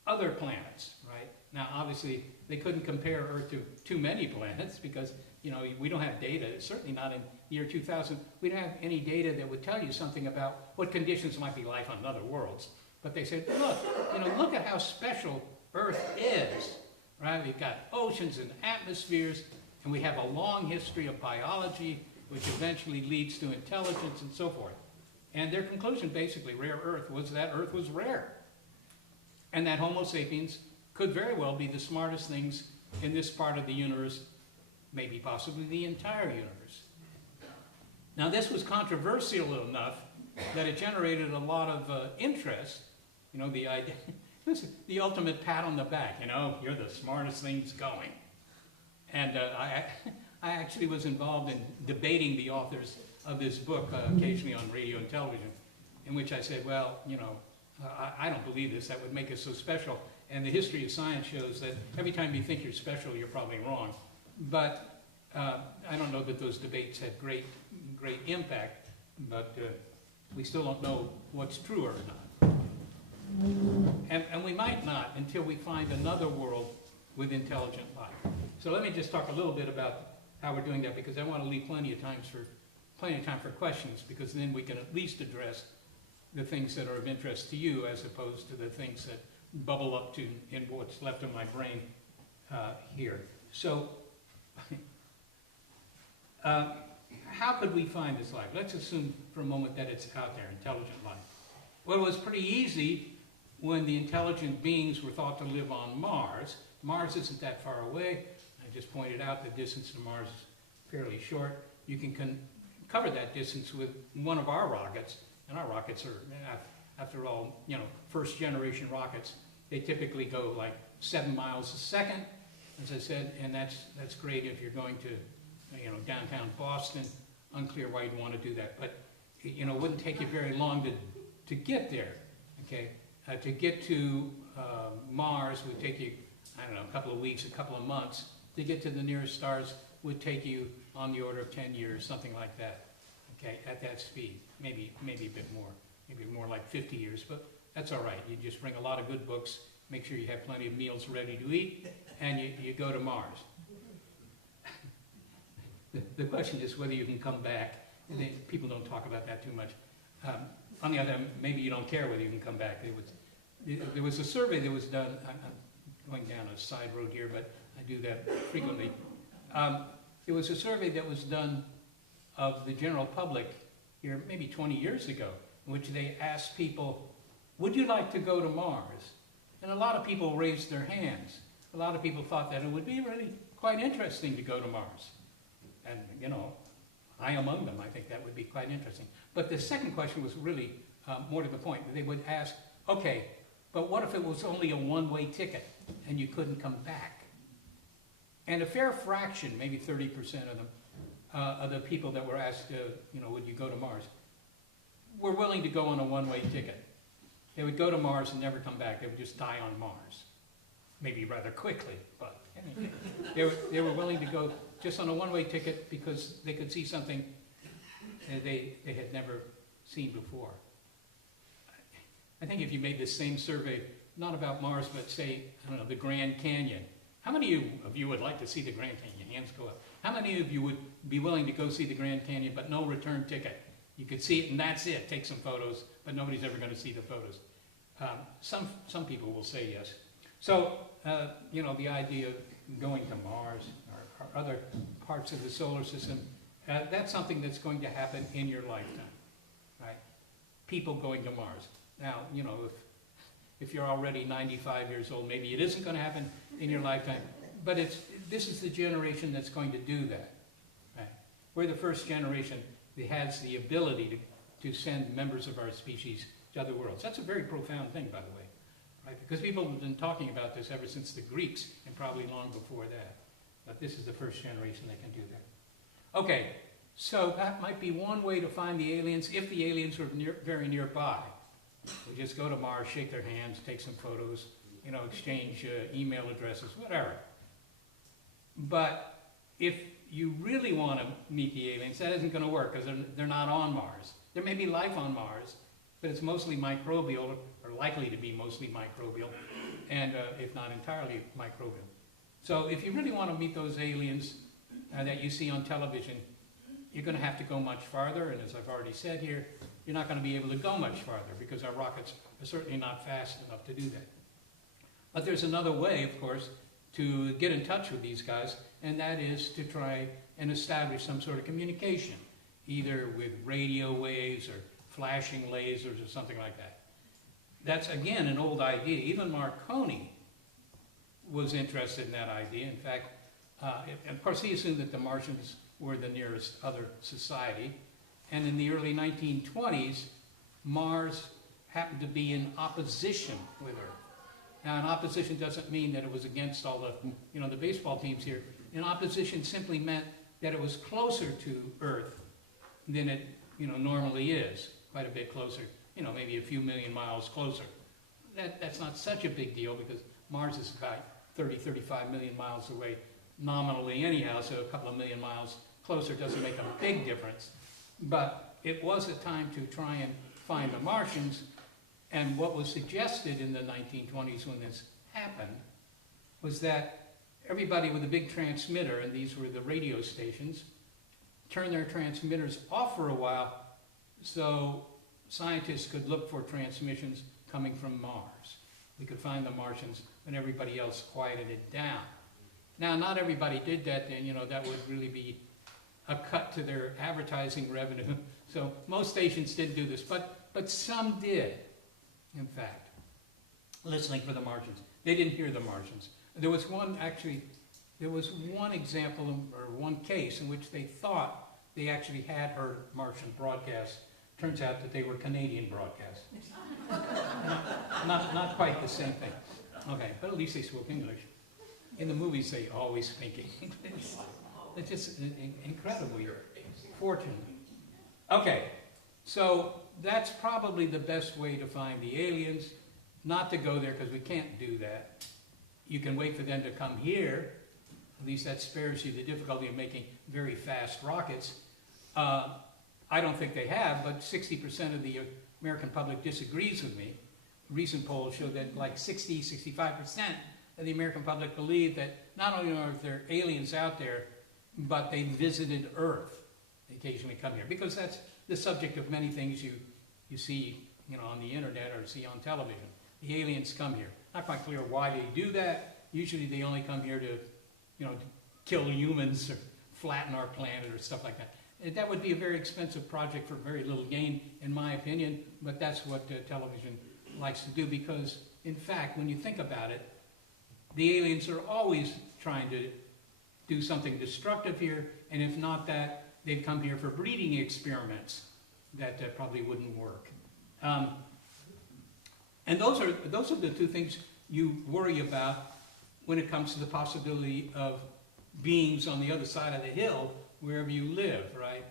other planets, right? Now, obviously, they couldn't compare Earth to too many planets because, we don't have data, certainly not in the year 2000. We don't have any data that would tell you something about what conditions might be life on other worlds. But they said, look at how special Earth is. right? We've got oceans and atmospheres, and we have a long history of biology, which eventually leads to intelligence and so forth. And their conclusion, basically, rare earth, was that earth was rare. And that Homo sapiens could very well be the smartest things in this part of the universe, maybe possibly the entire universe. Now, this was controversial enough that it generated a lot of interest. You know, the idea, the ultimate pat on the back, you know, you're the smartest things going. And I actually was involved in debating the authors of this book occasionally on radio and television, in which I said, well, you know, I don't believe this. That would make us so special. And the history of science shows that every time you think you're special, you're probably wrong. But I don't know that those debates had great impact, but we still don't know what's true or not. And we might not until we find another world with intelligent life. So let me just talk a little bit about how we're doing that, because I want to leave plenty of time for questions, because then we can at least address the things that are of interest to you as opposed to the things that bubble up to in what's left of my brain here. So how could we find this life? Let's assume for a moment that it's out there, intelligent life. Well, it was pretty easy when the intelligent beings were thought to live on Mars. Mars isn't that far away. I just pointed out the distance to Mars is fairly short. You can cover that distance with one of our rockets, and our rockets are, after all, you know, first generation rockets. They typically go like 7 miles a second, as I said, and that's great if you're going to, you know, downtown Boston. Unclear why you'd want to do that, but you know, it wouldn't take you very long to get there. Okay, to get to Mars would take you, I don't know, a couple of weeks, a couple of months. To get to the nearest stars would take you on the order of 10 years, something like that. Okay, at that speed, maybe a bit more, maybe more like 50 years, but that's all right. You just bring a lot of good books, make sure you have plenty of meals ready to eat, and you go to Mars. The question is whether you can come back, and people don't talk about that too much. On the other hand, maybe you don't care whether you can come back. There was a survey that was done. I'm going down a side road here, but I do that frequently. There was a survey that was done of the general public here maybe 20 years ago, in which they asked people, would you like to go to Mars? And a lot of people raised their hands. A lot of people thought that it would be really quite interesting to go to Mars. And, you know, I among them, I think that would be quite interesting. But the second question was really more to the point. They would ask, okay, but what if it was only a one-way ticket and you couldn't come back? And a fair fraction, maybe 30% of them, of the people that were asked, you know, would you go to Mars, were willing to go on a one-way ticket. They would go to Mars and never come back. They would just die on Mars. Maybe rather quickly, but anyway. They were willing to go just on a one-way ticket because they could see something they had never seen before. I think if you made this same survey, not about Mars, but say, I don't know, the Grand Canyon. How many of you would like to see the Grand Canyon? Hands go up. How many of you would be willing to go see the Grand Canyon, but no return ticket? You could see it and that's it. Take some photos, but nobody's ever going to see the photos. Some people will say yes. So, you know, the idea of going to Mars or other parts of the solar system, that's something that's going to happen in your lifetime, right? People going to Mars. Now, you know, if you're already 95 years old, maybe it isn't going to happen in your lifetime, but this is the generation that's going to do that, right? We're the first generation that has the ability to send members of our species to other worlds. That's a very profound thing, by the way, right? Because people have been talking about this ever since the Greeks, and probably long before that. But this is the first generation that can do that. Okay, so that might be one way to find the aliens, if the aliens are very nearby. We just go to Mars, shake their hands, take some photos, you know, exchange email addresses, whatever. But if you really want to meet the aliens, that isn't going to work because they're not on Mars. There may be life on Mars, but it's mostly microbial, or likely to be mostly microbial, and if not entirely microbial. So if you really want to meet those aliens that you see on television, you're going to have to go much farther, and as I've already said here, you're not going to be able to go much farther because our rockets are certainly not fast enough to do that. But there's another way, of course, to get in touch with these guys, and that is to try and establish some sort of communication, either with radio waves or flashing lasers or something like that. That's, again, an old idea. Even Marconi was interested in that idea. In fact, of course, he assumed that the Martians were the nearest other society. And in the early 1920s, Mars happened to be in opposition with Earth. Now, in opposition doesn't mean that it was against all the, the baseball teams here. In opposition simply meant that it was closer to Earth than it, normally is. Quite a bit closer, maybe a few million miles closer. That's not such a big deal because Mars is about 30, 35 million miles away nominally anyhow, so a couple of million miles closer doesn't make a big difference. But it was a time to try and find the Martians, and what was suggested in the 1920s when this happened was that everybody with a big transmitter, and these were the radio stations, turn their transmitters off for a while so scientists could look for transmissions coming from Mars. We could find the Martians when everybody else quieted it down. Now, not everybody did that then, that would really be a cut to their advertising revenue. So most stations didn't do this, but some did, in fact, listening for the Martians. They didn't hear the Martians. There was one example, or one case in which they thought they actually had heard Martian broadcasts. Turns out that they were Canadian broadcasts. not quite the same thing. Okay, but at least they spoke English. In the movies, they always speak English. It's just incredibly fortunate. Okay, so that's probably the best way to find the aliens. Not to go there because we can't do that. You can wait for them to come here. At least that spares you the difficulty of making very fast rockets. I don't think they have, but 60% of the American public disagrees with me. Recent polls show that like 65% of the American public believe that not only are there aliens out there, but they visited Earth. They occasionally come here, because that's the subject of many things you see on the internet or see on television. The aliens come here. Not quite clear why they do that. Usually they only come here to, kill humans or flatten our planet or stuff like that. That would be a very expensive project for very little gain, in my opinion, but that's what television likes to do because, in fact, when you think about it, the aliens are always trying to do something destructive here, and if not that, they've come here for breeding experiments that probably wouldn't work. And those are the two things you worry about when it comes to the possibility of beings on the other side of the hill wherever you live, right?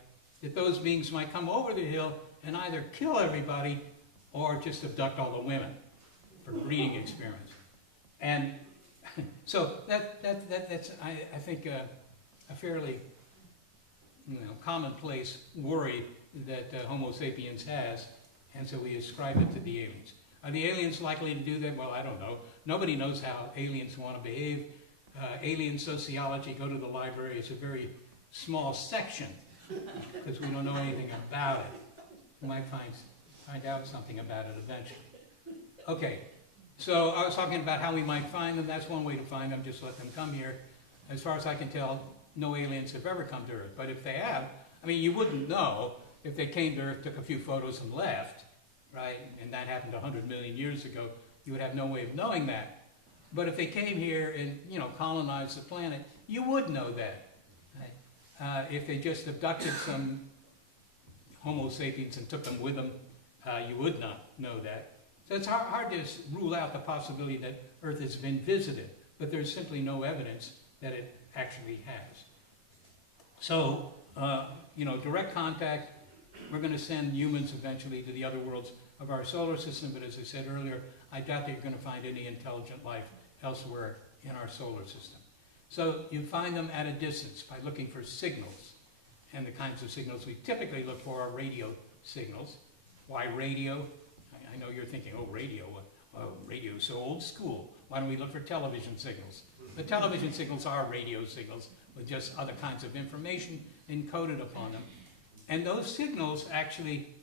That those beings might come over the hill and either kill everybody or just abduct all the women for breeding experiments. And so that's I think a fairly commonplace worry that Homo sapiens has, and so we ascribe it to the aliens. Are the aliens likely to do that? Well, I don't know. Nobody knows how aliens want to behave. Alien sociology, go to the library, it's a very small section because we don't know anything about it. We might find out something about it eventually. Okay, so I was talking about how we might find them. That's one way to find them, just let them come here. As far as I can tell, no aliens have ever come to Earth. But if they have, you wouldn't know if they came to Earth, took a few photos and left, right? And that happened 100 million years ago. You would have no way of knowing that. But if they came here and, colonized the planet, you would know that. Right? If they just abducted some Homo sapiens and took them with them, you would not know that. So it's hard to rule out the possibility that Earth has been visited, but there's simply no evidence that it actually has. So, direct contact, we're going to send humans eventually to the other worlds of our solar system, but as I said earlier, I doubt that you're going to find any intelligent life elsewhere in our solar system. So you find them at a distance by looking for signals, and the kinds of signals we typically look for are radio signals. Why radio? I know you're thinking, oh, radio, radio is so old school. Why don't we look for television signals? The television signals are radio signals with just other kinds of information encoded upon them. And those signals actually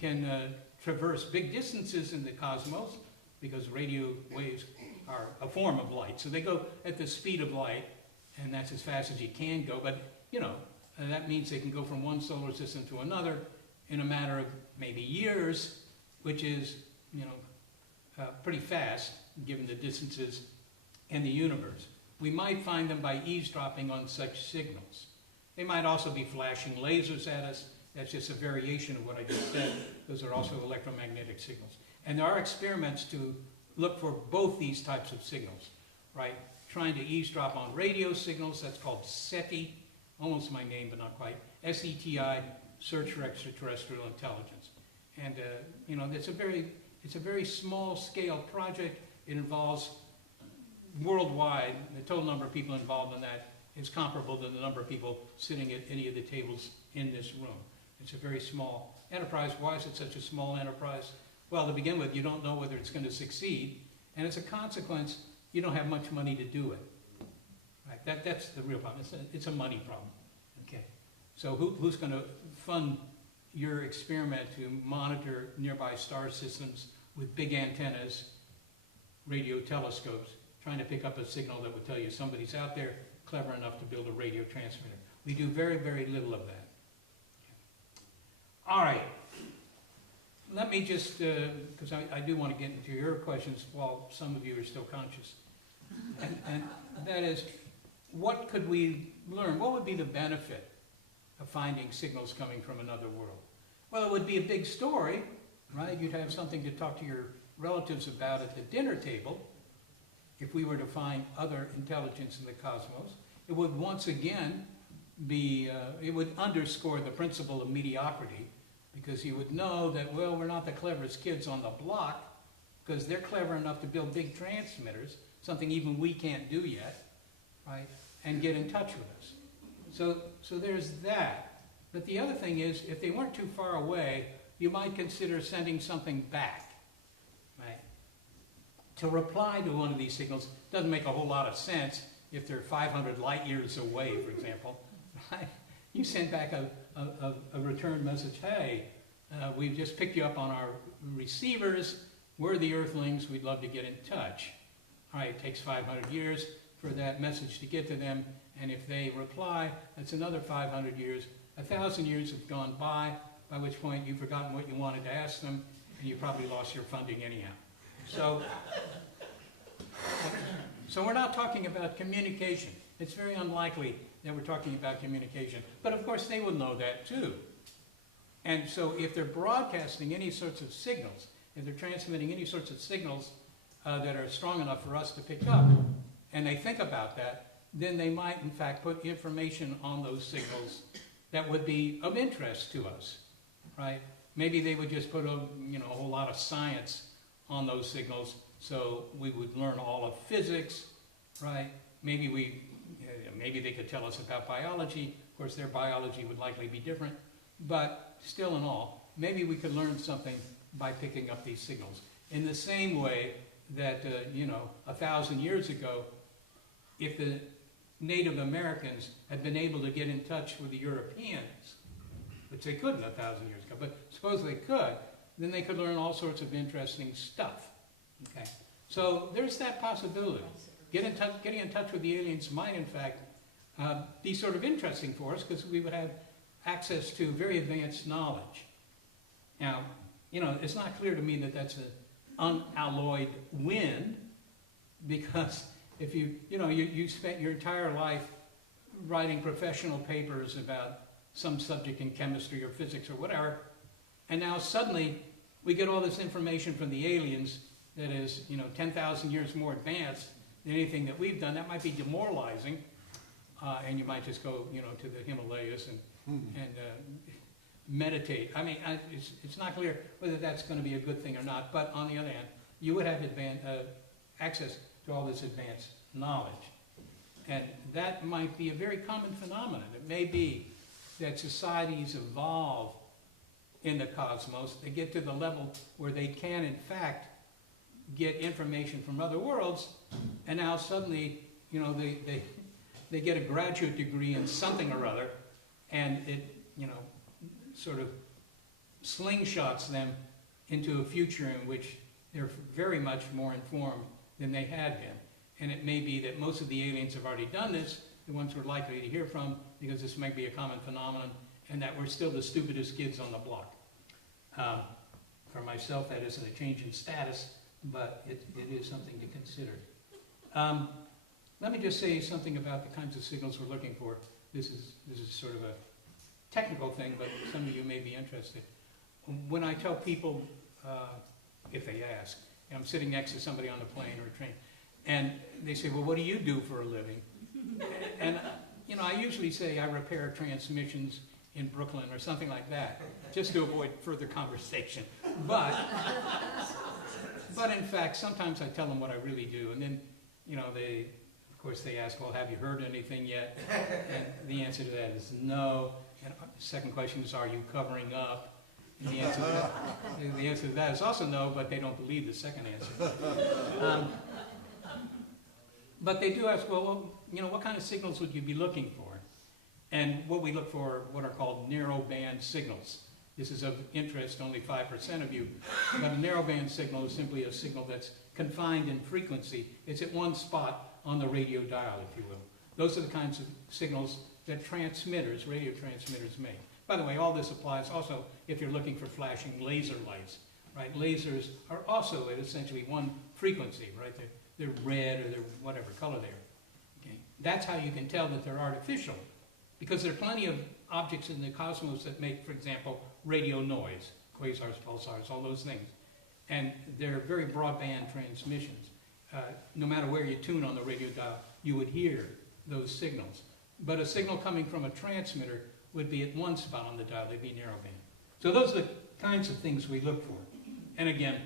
can traverse big distances in the cosmos because radio waves are a form of light. So they go at the speed of light, and that's as fast as you can go. But, that means they can go from one solar system to another in a matter of maybe years, which is, pretty fast given the distances in the universe. We might find them by eavesdropping on such signals. They might also be flashing lasers at us. That's just a variation of what I just said. Those are also electromagnetic signals. And there are experiments to look for both these types of signals, right? Trying to eavesdrop on radio signals, that's called SETI, almost my name, but not quite. SETI, Search for Extraterrestrial Intelligence. And, it's a very small scale project. It involves worldwide, the total number of people involved in that is comparable to the number of people sitting at any of the tables in this room. It's a very small enterprise. Why is it such a small enterprise? Well, to begin with, you don't know whether it's going to succeed, and as a consequence, you don't have much money to do it. Right? That's the real problem. It's a money problem. Okay. So who's going to fund your experiment to monitor nearby star systems with big antennas, radio telescopes, trying to pick up a signal that would tell you somebody's out there clever enough to build a radio transmitter? We do very, very little of that. All right. Let me just, because I do want to get into your questions while some of you are still conscious. And that is, what could we learn? What would be the benefit of finding signals coming from another world? Well, it would be a big story, right? You'd have something to talk to your relatives about at the dinner table if we were to find other intelligence in the cosmos. It would once again be, it would underscore the principle of mediocrity, because you would know that, well, we're not the cleverest kids on the block, because they're clever enough to build big transmitters, something even we can't do yet, right, and get in touch with us. So there's that. But the other thing is, if they weren't too far away, you might consider sending something back, right? To reply to one of these signals doesn't make a whole lot of sense if they're 500 light years away, for example. Right? You send back a return message, hey, we've just picked you up on our receivers, we're the Earthlings, we'd love to get in touch. All right, it takes 500 years for that message to get to them, and if they reply, that's another 500 years. 1,000 years have gone by which point you've forgotten what you wanted to ask them, and you probably lost your funding anyhow. So we're not talking about communication. It's very unlikely that we're talking about communication. But of course they will know that too. And so if they're broadcasting any sorts of signals, if they're transmitting any sorts of signals that are strong enough for us to pick up, and they think about that, then they might in fact put information on those signals that would be of interest to us, right? Maybe they would just put a whole lot of science on those signals, so we would learn all of physics, right? Maybe they could tell us about biology. Of course, their biology would likely be different, but still in all, maybe we could learn something by picking up these signals. In the same way that, 1,000 years ago, if the Native Americans had been able to get in touch with the Europeans, which they couldn't 1,000 years ago, but suppose they could, then they could learn all sorts of interesting stuff. Okay, so there's that possibility. Getting in touch with the aliens might, in fact, be sort of interesting for us, because we would have access to very advanced knowledge. Now, it's not clear to me that that's an unalloyed win, because if you spent your entire life writing professional papers about some subject in chemistry or physics or whatever, and now suddenly we get all this information from the aliens that is, 10,000 years more advanced than anything that we've done, that might be demoralizing, and you might just go, to the Himalayas and meditate. I mean, it's not clear whether that's going to be a good thing or not, but on the other hand, you would have access to all this advanced knowledge. And that might be a very common phenomenon. It may be that societies evolve in the cosmos. They get to the level where they can, in fact, get information from other worlds, and now suddenly, they get a graduate degree in something or other, and it, sort of slingshots them into a future in which they're very much more informed than they had been. And it may be that most of the aliens have already done this, the ones we're likely to hear from, because this might be a common phenomenon, and that we're still the stupidest kids on the block. For myself, that isn't a change in status, but it is something to consider. Let me just say something about the kinds of signals we're looking for. This is sort of a technical thing, but some of you may be interested. When I tell people, if they ask, I'm sitting next to somebody on the plane or a train, and they say, well, what do you do for a living? And I usually say I repair transmissions in Brooklyn or something like that, just to avoid further conversation. But in fact, sometimes I tell them what I really do, and then, of course, they ask, well, have you heard anything yet? And the answer to that is no. And the second question is, are you covering up? And the answer to that is also no, but they don't believe the second answer. But they do ask, well, what kind of signals would you be looking for? And what we look for are what are called narrowband signals. This is of interest to only 5% of you. But a narrowband signal is simply a signal that's confined in frequency. It's at one spot on the radio dial, if you will. Those are the kinds of signals that radio transmitters make. By the way, all this applies also if you're looking for flashing laser lights, right? Lasers are also at essentially one frequency, right? They're red or they're whatever color they are. Okay? That's how you can tell that they're artificial, because there are plenty of objects in the cosmos that make, for example, radio noise, quasars, pulsars, all those things. And they're very broadband transmissions. No matter where you tune on the radio dial, you would hear those signals. But a signal coming from a transmitter would be at one spot on the dial, they'd be narrowband. So those are the kinds of things we look for. And again,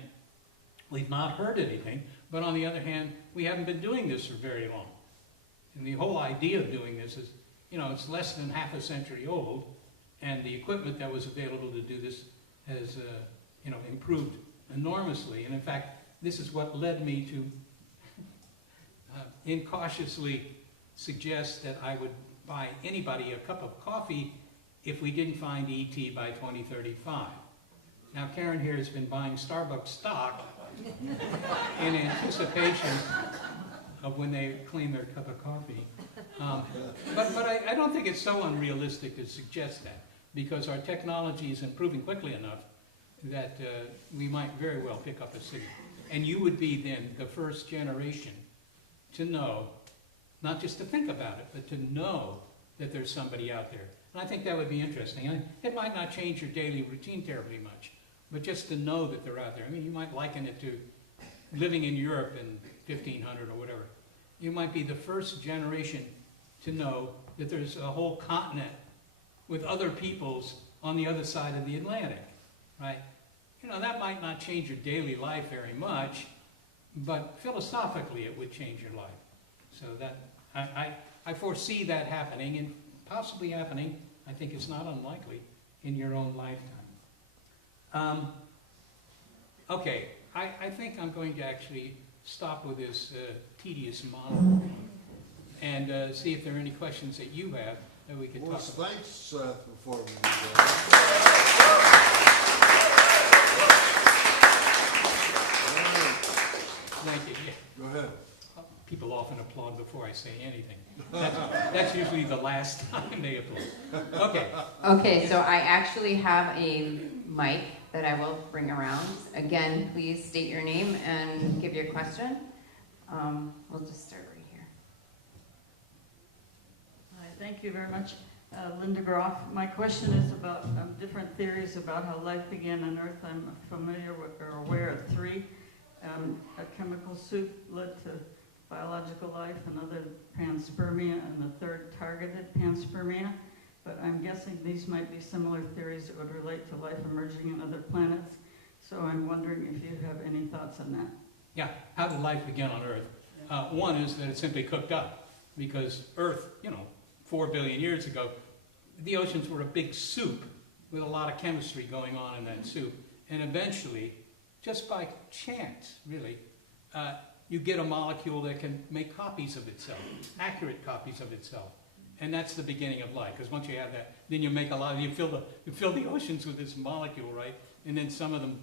we've not heard anything, but on the other hand, we haven't been doing this for very long. And the whole idea of doing this is, it's less than half a century old, and the equipment that was available to do this has, improved enormously. And in fact, this is what led me to incautiously suggest that I would buy anybody a cup of coffee if we didn't find ET by 2035. Now, Karen here has been buying Starbucks stock in anticipation of when they claim their cup of coffee. But I don't think it's so unrealistic to suggest that, because our technology is improving quickly enough that we might very well pick up a signal. And you would be then the first generation to know, not just to think about it, but to know that there's somebody out there. And I think that would be interesting. And it might not change your daily routine terribly much, but just to know that they're out there. I mean, you might liken it to living in Europe in 1500 or whatever. You might be the first generation to know that there's a whole continent with other peoples on the other side of the Atlantic, right? That might not change your daily life very much, but philosophically it would change your life. So that, I foresee that happening, and possibly happening, I think it's not unlikely, in your own lifetime. Okay, I think I'm going to actually stop with this tedious monologue and see if there are any questions that you have that we can talk about. Thanks, Seth, before we do that. Thank you. Yeah. Go ahead. People often applaud before I say anything. That's usually the last time they applaud. Okay. Okay, so I actually have a mic that I will bring around. Again, please state your name and give your question. We'll just start right here. Hi, thank you very much. Linda Groff. My question is about different theories about how life began on Earth. I'm familiar with or aware of three. A chemical soup led to biological life, another panspermia, and the third targeted panspermia. But I'm guessing these might be similar theories that would relate to life emerging on other planets. So I'm wondering if you have any thoughts on that. Yeah, how did life begin on Earth? One is that it simply cooked up, because Earth, 4 billion years ago, the oceans were a big soup with a lot of chemistry going on in that soup. And eventually, just by chance, really, you get a molecule that can make copies of itself, accurate copies of itself. And that's the beginning of life, because once you have that, then you make a lot, you fill the oceans with this molecule, right? And then some of them,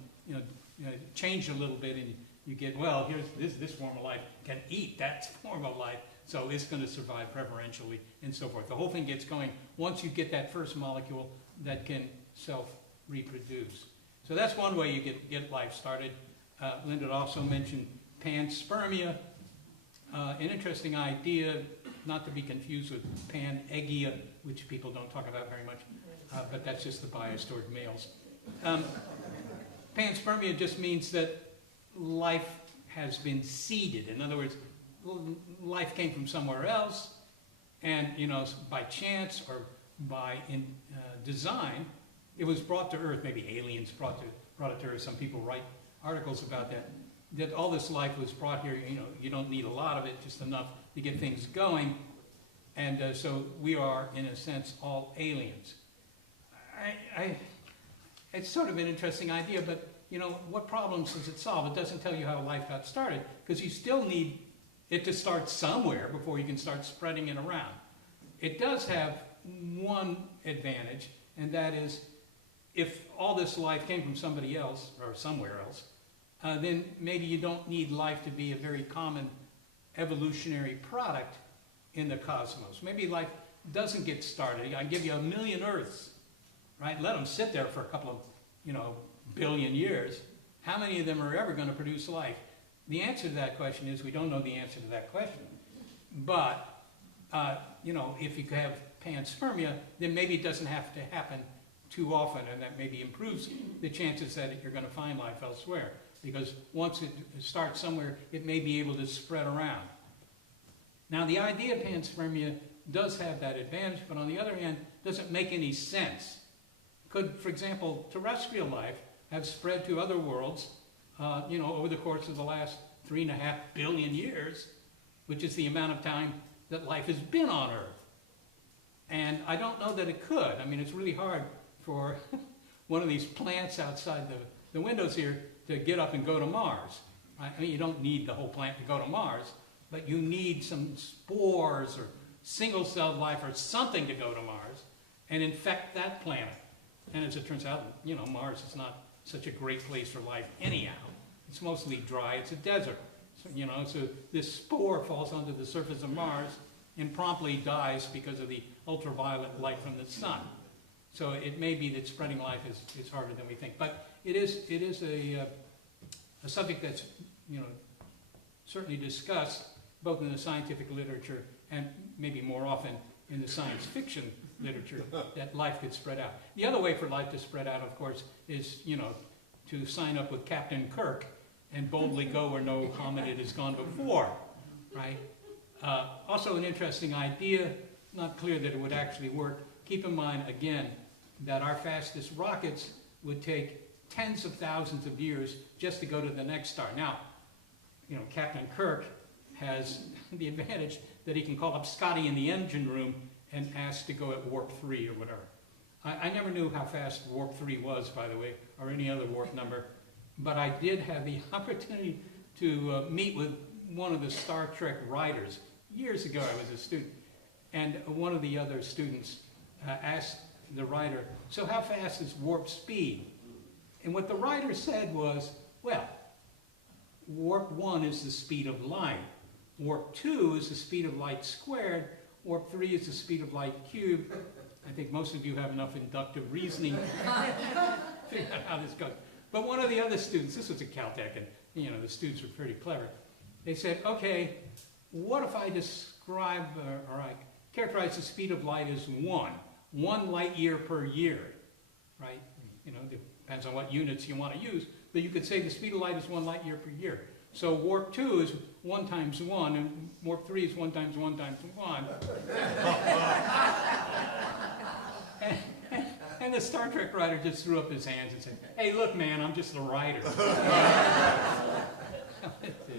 change a little bit, and You get, well, here's this form of life can eat that form of life, so it's going to survive preferentially, and so forth. The whole thing gets going once you get that first molecule that can self-reproduce. So that's one way you get life started. Linda also mentioned panspermia, an interesting idea, not to be confused with panegia, which people don't talk about very much, but that's just the bias toward males. Panspermia just means that life has been seeded. In other words, life came from somewhere else, and by chance or by design, it was brought to Earth. Maybe aliens brought it to Earth. Some people write articles about that. That all this life was brought here. You don't need a lot of it, just enough to get things going. And so we are, in a sense, all aliens. It's sort of an interesting idea, but what problems does it solve? It doesn't tell you how life got started, because you still need it to start somewhere before you can start spreading it around. It does have one advantage, and that is, if all this life came from somebody else, or somewhere else, then maybe you don't need life to be a very common evolutionary product in the cosmos. Maybe life doesn't get started. I give you 1 million Earths, right? Let them sit there for a couple of, billion years. How many of them are ever going to produce life? The answer to that question is we don't know the answer to that question. But, if you have panspermia, then maybe it doesn't have to happen too often, and that maybe improves the chances that you're going to find life elsewhere. Because once it starts somewhere, it may be able to spread around. Now, the idea of panspermia does have that advantage, but on the other hand, doesn't make any sense. Could, for example, terrestrial life have spread to other worlds, over the course of the last 3.5 billion years, which is the amount of time that life has been on Earth? And I don't know that it could. I mean, it's really hard for one of these plants outside the windows here to get up and go to Mars. Right? I mean, you don't need the whole plant to go to Mars, but you need some spores or single-celled life or something to go to Mars and infect that planet. And as it turns out, Mars is not such a great place for life anyhow. It's mostly dry, it's a desert. So this spore falls onto the surface of Mars and promptly dies because of the ultraviolet light from the sun. So it may be that spreading life is harder than we think. But it is a subject that's certainly discussed both in the scientific literature and maybe more often in the science fiction literature, that life could spread out. The other way for life to spread out, of course, is to sign up with Captain Kirk and boldly go where no hominid has gone before, right? Also an interesting idea, not clear that it would actually work. Keep in mind, again, that our fastest rockets would take tens of thousands of years just to go to the next star. Now, Captain Kirk has the advantage that he can call up Scotty in the engine room and ask to go at warp 3 or whatever. I never knew how fast warp 3 was, by the way, or any other warp number, but I did have the opportunity to meet with one of the Star Trek writers. Years ago, I was a student, and one of the other students asked the writer, so how fast is warp speed? And what the writer said was, well, warp 1 is the speed of light. Warp 2 is the speed of light squared. Warp 3 is the speed of light cubed. I think most of you have enough inductive reasoning to figure out how this goes. But one of the other students, this was at Caltech, and the students were pretty clever. They said, okay, what if I describe, or I characterize the speed of light as 1 light year per year, right? Depends on what units you want to use, but you could say the speed of light is 1 light year per year. So warp 2 is 1 times 1, and warp 3 is 1 times 1 times 1. And the Star Trek writer just threw up his hands and said, hey, look, man, I'm just a writer. You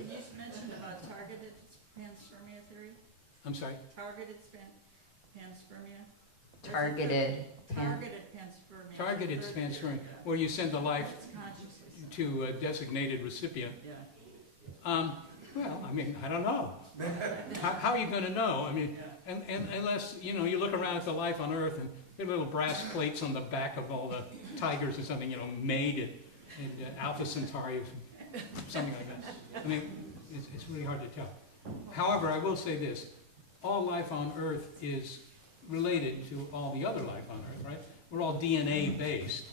just mentioned about targeted panspermia theory. I'm sorry? Targeted panspermia. Targeted panspermia. Targeted panspermia, where you send the life Consciousness. to a designated recipient. Yeah. Well, I mean, I don't know. How are you going to know? I mean, and unless, you look around at the life on Earth and there are little brass plates on the back of all the tigers or something, made at Alpha Centauri something like that. I mean, it's really hard to tell. However, I will say this, all life on Earth is related to all the other life on Earth, right? We're all DNA based.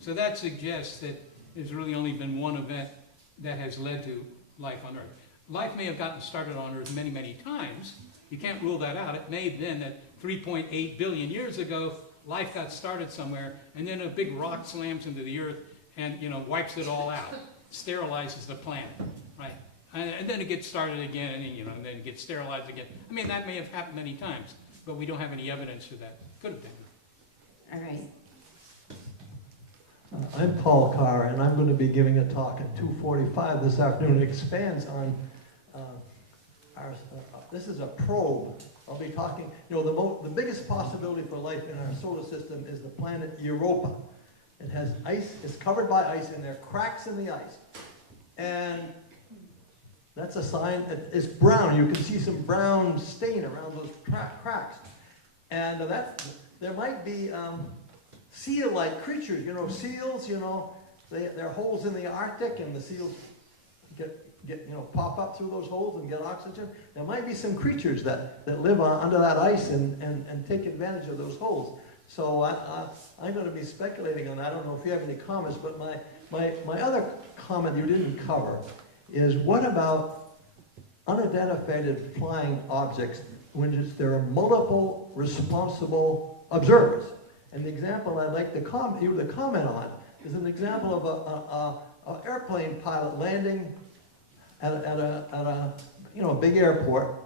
So that suggests that there's really only been one event that has led to life on Earth. Life may have gotten started on Earth many, many times. You can't rule that out. It may have been that 3.8 billion years ago, life got started somewhere, and then a big rock slams into the Earth and, you know, wipes it all out, sterilizes the planet, right? And then it gets started again, and, you know, and then it gets sterilized again. I mean, that may have happened many times, but we don't have any evidence for that. Could have been. All right. I'm Paul Carr, and I'm going to be giving a talk at 2:45 this afternoon. It expands on this is a probe. I'll be talking, you know, the biggest possibility for life in our solar system is the planet Europa. It has ice, it's covered by ice, and there are cracks in the ice. And that's a sign that it's brown. You can see some brown stain around those cracks. And there might be seal-like creatures, you know, seals, you know, there are holes in the Arctic, and the seals get pop up through those holes and get oxygen. There might be some creatures that live under that ice and take advantage of those holes. So I'm going to be speculating on that. I don't know if you have any comments, but my other comment you didn't cover is, what about unidentified flying objects when there are multiple responsible observers? And the example I'd like you to comment on is an example of an airplane pilot landing at a big airport,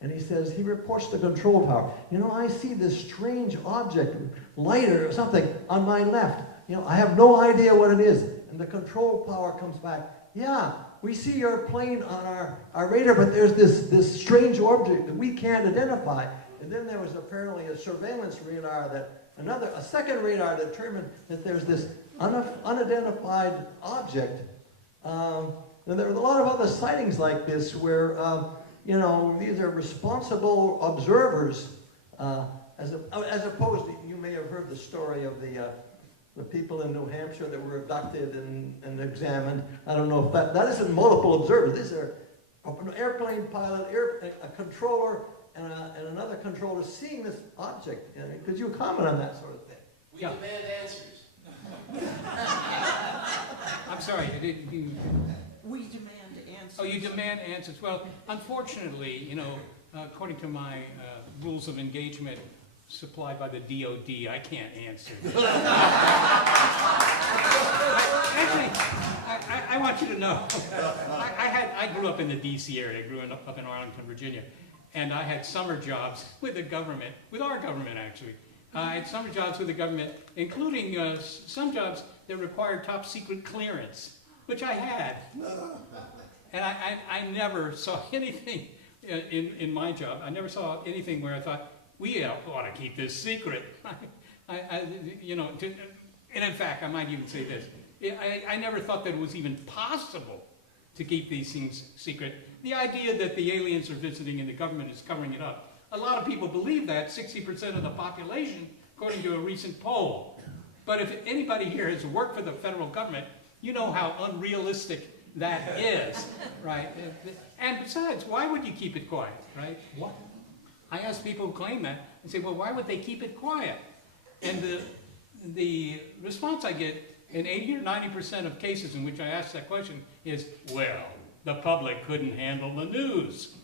and he says, he reports to the control tower, you know, I see this strange object, lighter or something, on my left. You know, I have no idea what it is. And the control tower comes back, yeah, we see your plane on our radar, but there's this strange object that we can't identify. And then there was apparently a surveillance radar a second radar determined that there's this unidentified object. And there are a lot of other sightings like this where, you know, these are responsible observers, as opposed to, you may have heard the story of the people in New Hampshire that were abducted and examined. I don't know if that isn't multiple observers. These are an airplane pilot, a controller, and another controller seeing this object. Could you comment on that sort of thing? We demand answers. I'm sorry, We demand answers. Oh, you demand answers. Well, unfortunately, you know, according to my rules of engagement supplied by the DOD, I can't answer. Actually, I want you to know, I grew up in the D.C. area. I grew up in Arlington, Virginia, and I had summer jobs with the government, with our government actually. I had summer jobs with the government, including some jobs that required top secret clearance, which I had. And I never saw anything in my job. I never saw anything where I thought, we ought to keep this secret. You know, and in fact, I might even say this. I never thought that it was even possible to keep these things secret. The idea that the aliens are visiting and the government is covering it up. A lot of people believe that, 60% of the population, according to a recent poll. But if anybody here has worked for the federal government, you know how unrealistic that is, right? And besides, why would you keep it quiet, right? What? I ask people who claim that and say, well, why would they keep it quiet? And the response I get in 80 or 90% of cases in which I ask that question is, well, the public couldn't handle the news,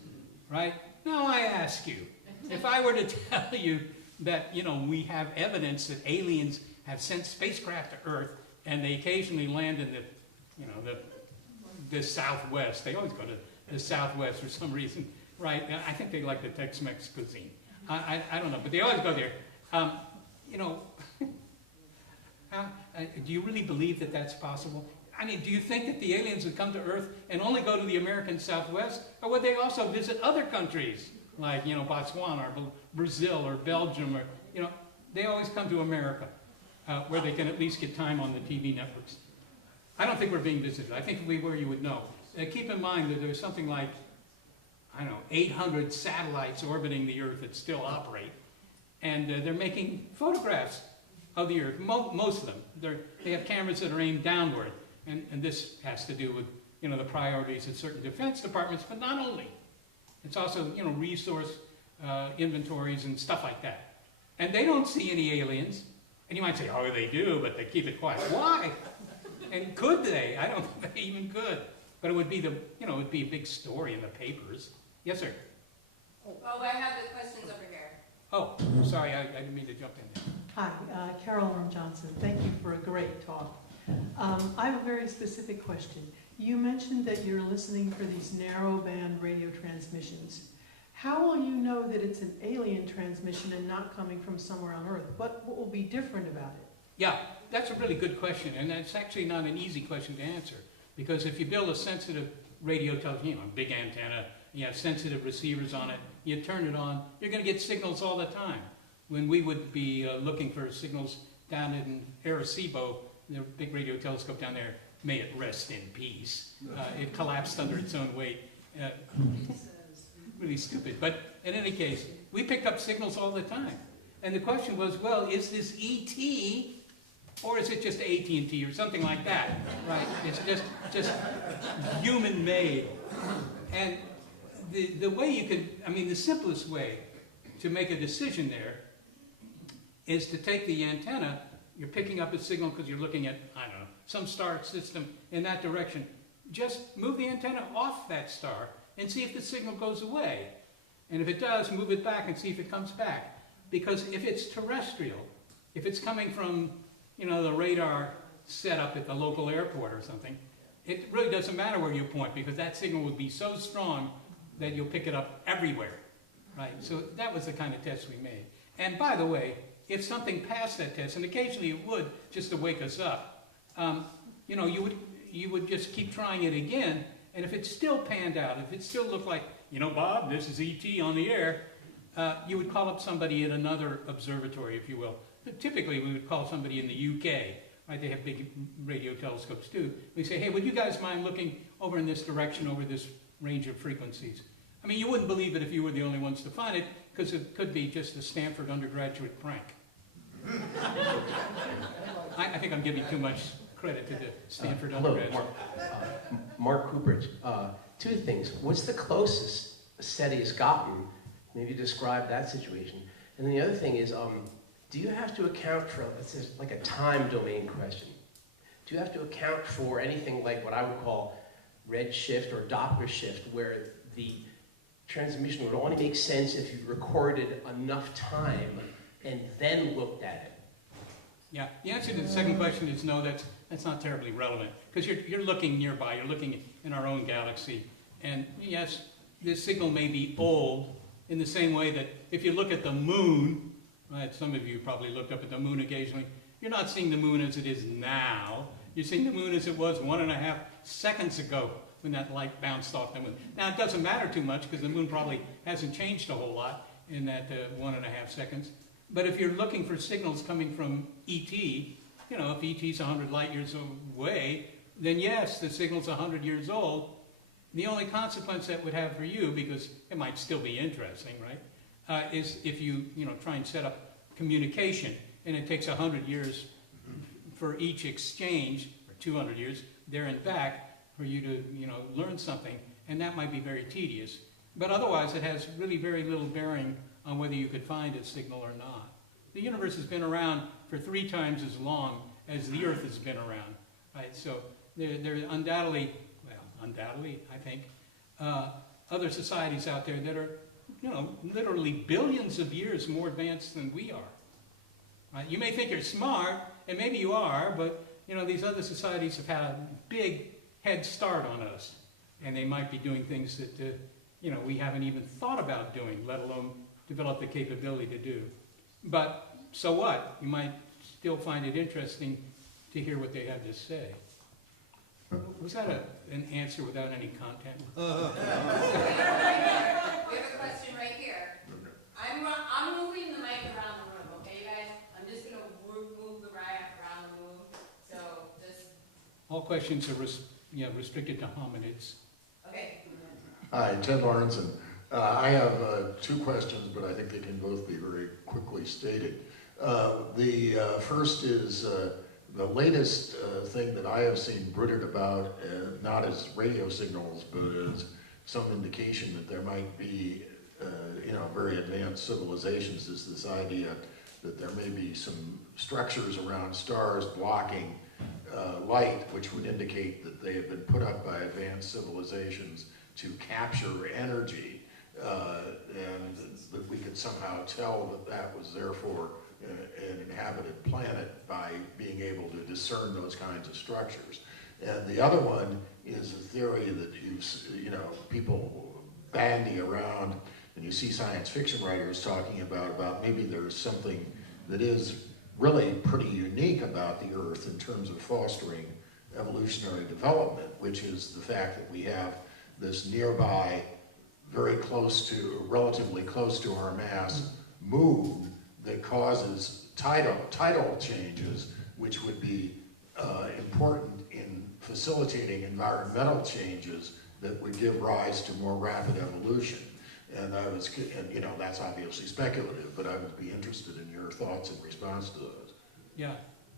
right? Now I ask you, if I were to tell you that, you know, we have evidence that aliens have sent spacecraft to Earth and they occasionally land in the, you know, the Southwest. They always go to the Southwest for some reason, right? I think they like the Tex-Mex cuisine. I don't know, but they always go there. You know, do you really believe that that's possible? I mean, do you think that the aliens would come to Earth and only go to the American Southwest? Or would they also visit other countries, like, you know, Botswana or Brazil or Belgium, or, you know, they always come to America, where they can at least get time on the TV networks. I don't think we're being visited. I think if we were, you would know. Keep in mind that there's something like, I don't know, 800 satellites orbiting the Earth that still operate. And they're making photographs of the Earth, most of them. They have cameras that are aimed downward. And this has to do with the priorities of certain defense departments, but not only. It's also, resource inventories and stuff like that. And they don't see any aliens. And you might say, oh, they do, but they keep it quiet. Why? And could they? I don't think they even could. But it would be it would be a big story in the papers. Yes, sir. Oh, I have the questions over here. Oh, sorry, I didn't mean to jump in there. Hi, Carol Orm Johnson. Thank you for a great talk. I have a very specific question. You mentioned that you're listening for these narrowband radio transmissions. How will you know that it's an alien transmission and not coming from somewhere on Earth? What will be different about it? Yeah, that's a really good question, and that's actually not an easy question to answer. Because if you build a sensitive radio television, a big antenna, you have sensitive receivers on it, you turn it on, you're going to get signals all the time. When we would be looking for signals down in Arecibo, the big radio telescope down there, may it rest in peace. It collapsed under its own weight. Really stupid. But in any case, we picked up signals all the time. And the question was, well, is this ET or is it just AT&T or something like that? Right? It's just human-made. And the way you could, the simplest way to make a decision there is to take the antenna, you're picking up a signal because you're looking at, I don't know, some star system in that direction. Just move the antenna off that star and see if the signal goes away. And if it does, move it back and see if it comes back. Because if it's terrestrial, if it's coming from, the radar set up at the local airport or something, it really doesn't matter where you point because that signal would be so strong that you'll pick it up everywhere, right? So that was the kind of test we made. And by the way, if something passed that test, and occasionally it would, just to wake us up, you would just keep trying it again, and if it still panned out, if it still looked like, Bob, this is ET on the air, you would call up somebody at another observatory, if you will. But typically, we would call somebody in the UK, right? They have big radio telescopes too. We say, hey, would you guys mind looking over in this direction, over this range of frequencies? You wouldn't believe it if you were the only ones to find it, because it could be just a Stanford undergraduate prank. I think I'm giving too much credit to the Stanford undergraduate. Mark Cooperage. Two things. What's the closest SETI has gotten? Maybe describe that situation. And then the other thing is, do you have to account for, let's say, like a time domain question? Do you have to account for anything like what I would call redshift or Doppler shift, where the transmission would only make sense if you recorded enough time and then looked at it? Yeah, the answer to the second question is no, that's not terribly relevant, because you're looking nearby, you're looking in our own galaxy, and yes, this signal may be old in the same way that if you look at the moon, right, some of you probably looked up at the moon occasionally, you're not seeing the moon as it is now, you're seeing the moon as it was 1.5 seconds ago when that light bounced off the moon. Now, it doesn't matter too much because the moon probably hasn't changed a whole lot in that 1.5 seconds. But if you're looking for signals coming from ET, if ET's 100 light years away, then yes, the signal's 100 years old. The only consequence that would have for you, because it might still be interesting, right, is if you, try and set up communication, and it takes 100 years for each exchange, or 200 years, there and back, for you to, learn something, and that might be very tedious. But otherwise, it has really very little bearing on whether you could find a signal or not. The universe has been around for 3 times as long as the Earth has been around, right? So there are undoubtedly, I think, other societies out there that are, literally billions of years more advanced than we are. Right? You may think you're smart, and maybe you are, but, these other societies have had a big head start on us, and they might be doing things that, we haven't even thought about doing, let alone develop the capability to do. But so what? You might still find it interesting to hear what they have to say. Was that an answer without any content? We have a question right here. I'm moving the mic around the room, okay, you guys? I'm just going to move the rack around the room. So just... All questions are restricted to hominids. Okay. Hi, Ted Lawrenson. I have 2 questions, but I think they can both be very quickly stated. The first is the latest thing that I have seen brooded about, not as radio signals, but as some indication that there might be, very advanced civilizations, is this idea that there may be some structures around stars blocking light, which would indicate that they have been put up by advanced civilizations to capture energy, and that we could somehow tell that that was therefore an inhabited planet by being able to discern those kinds of structures. And the other one is a theory that people bandy around, and you see science fiction writers talking about maybe there's something that is really pretty unique about the Earth in terms of fostering evolutionary development, which is the fact that we have this nearby, relatively close to our mass moon that causes tidal changes, which would be important in facilitating environmental changes that would give rise to more rapid evolution. And that's obviously speculative, but I would be interested in your thoughts in response to those. Yeah,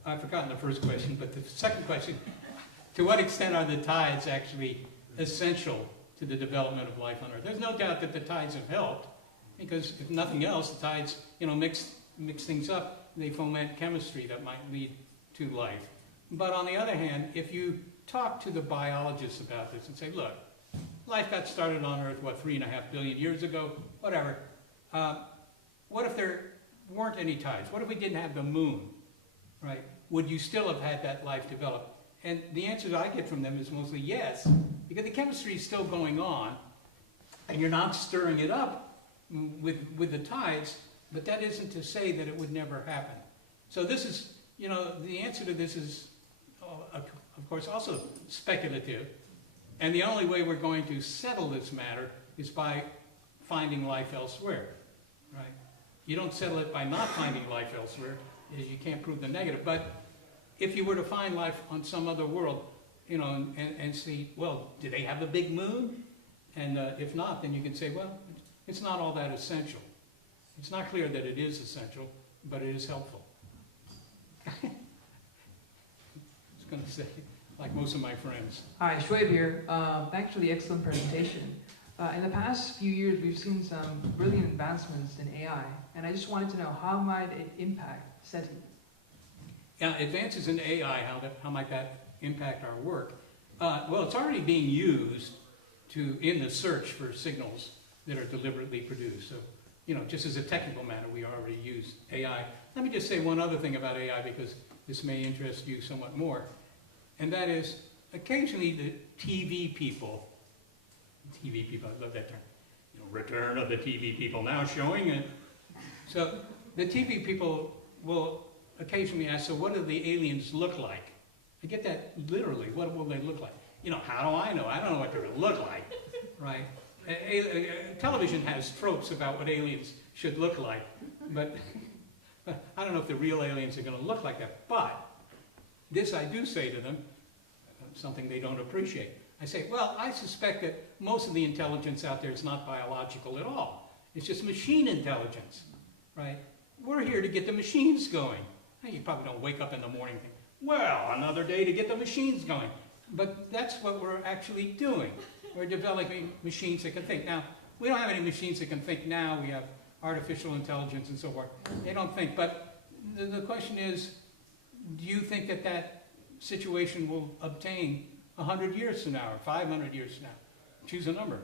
I've forgotten the first question, but the second question, to what extent are the tides actually essential to the development of life on Earth? There's no doubt that the tides have helped, because if nothing else, the tides, mix things up. They foment chemistry that might lead to life. But on the other hand, if you talk to the biologists about this and say, look, life got started on Earth, 3.5 billion years ago, whatever. What if there weren't any tides? What if we didn't have the moon, right? Would you still have had that life develop? And the answer that I get from them is mostly yes, because the chemistry is still going on, and you're not stirring it up with the tides, but that isn't to say that it would never happen. So this is, the answer to this is, of course, also speculative. And the only way we're going to settle this matter is by finding life elsewhere, right? You don't settle it by not finding life elsewhere. You can't prove the negative. But if you were to find life on some other world, and see, well, do they have a big moon? And if not, then you can say, well, it's not all that essential. It's not clear that it is essential, but it is helpful. I was going to say, like most of my friends. Hi, Shoaib here. Thanks for the excellent presentation. In the past few years, we've seen some brilliant advancements in AI, and I just wanted to know, how might it impact SETI? Yeah, advances in AI, how might that impact our work? Well, it's already being used in the search for signals that are deliberately produced. So, just as a technical matter, we already use AI. Let me just say one other thing about AI, because this may interest you somewhat more. And that is, occasionally the TV people, I love that term, return of the TV people now showing it. So the TV people will occasionally ask, so what do the aliens look like? I get that literally, what will they look like? How do I know? I don't know what they're going to look like, right? Television has tropes about what aliens should look like, but I don't know if the real aliens are going to look like that. But this I do say to them, something they don't appreciate. I say, well, I suspect that most of the intelligence out there is not biological at all. It's just machine intelligence, right? We're here to get the machines going. You probably don't wake up in the morning and think, well, another day to get the machines going. But that's what we're actually doing. We're developing machines that can think. Now, we don't have any machines that can think now. We have artificial intelligence and so forth. They don't think. But the question is, do you think that that situation will obtain 100 years from now or 500 years from now? Choose a number,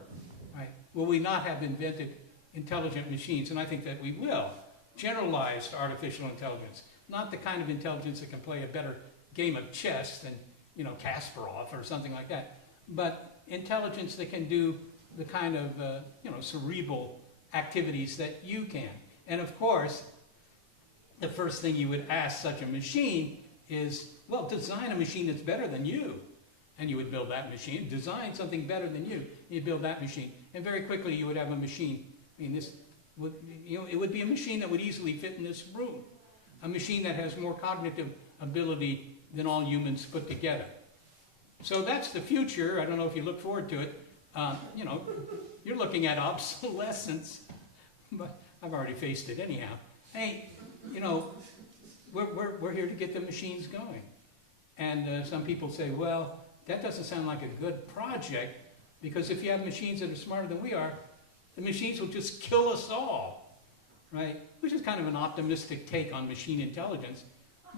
right? Will we not have invented intelligent machines? And I think that we will. Generalized artificial intelligence. Not the kind of intelligence that can play a better game of chess than, Kasparov or something like that. But intelligence that can do the kind of, cerebral activities that you can. And of course, the first thing you would ask such a machine is, well, design a machine that's better than you. And you would build that machine. Design something better than you. You build that machine. And very quickly you would have a machine. It would be a machine that would easily fit in this room. A machine that has more cognitive ability than all humans put together. So that's the future. I don't know if you look forward to it. You're looking at obsolescence, but I've already faced it anyhow. Hey, we're here to get the machines going. And some people say, well, that doesn't sound like a good project, because if you have machines that are smarter than we are, the machines will just kill us all, right? Which is kind of an optimistic take on machine intelligence.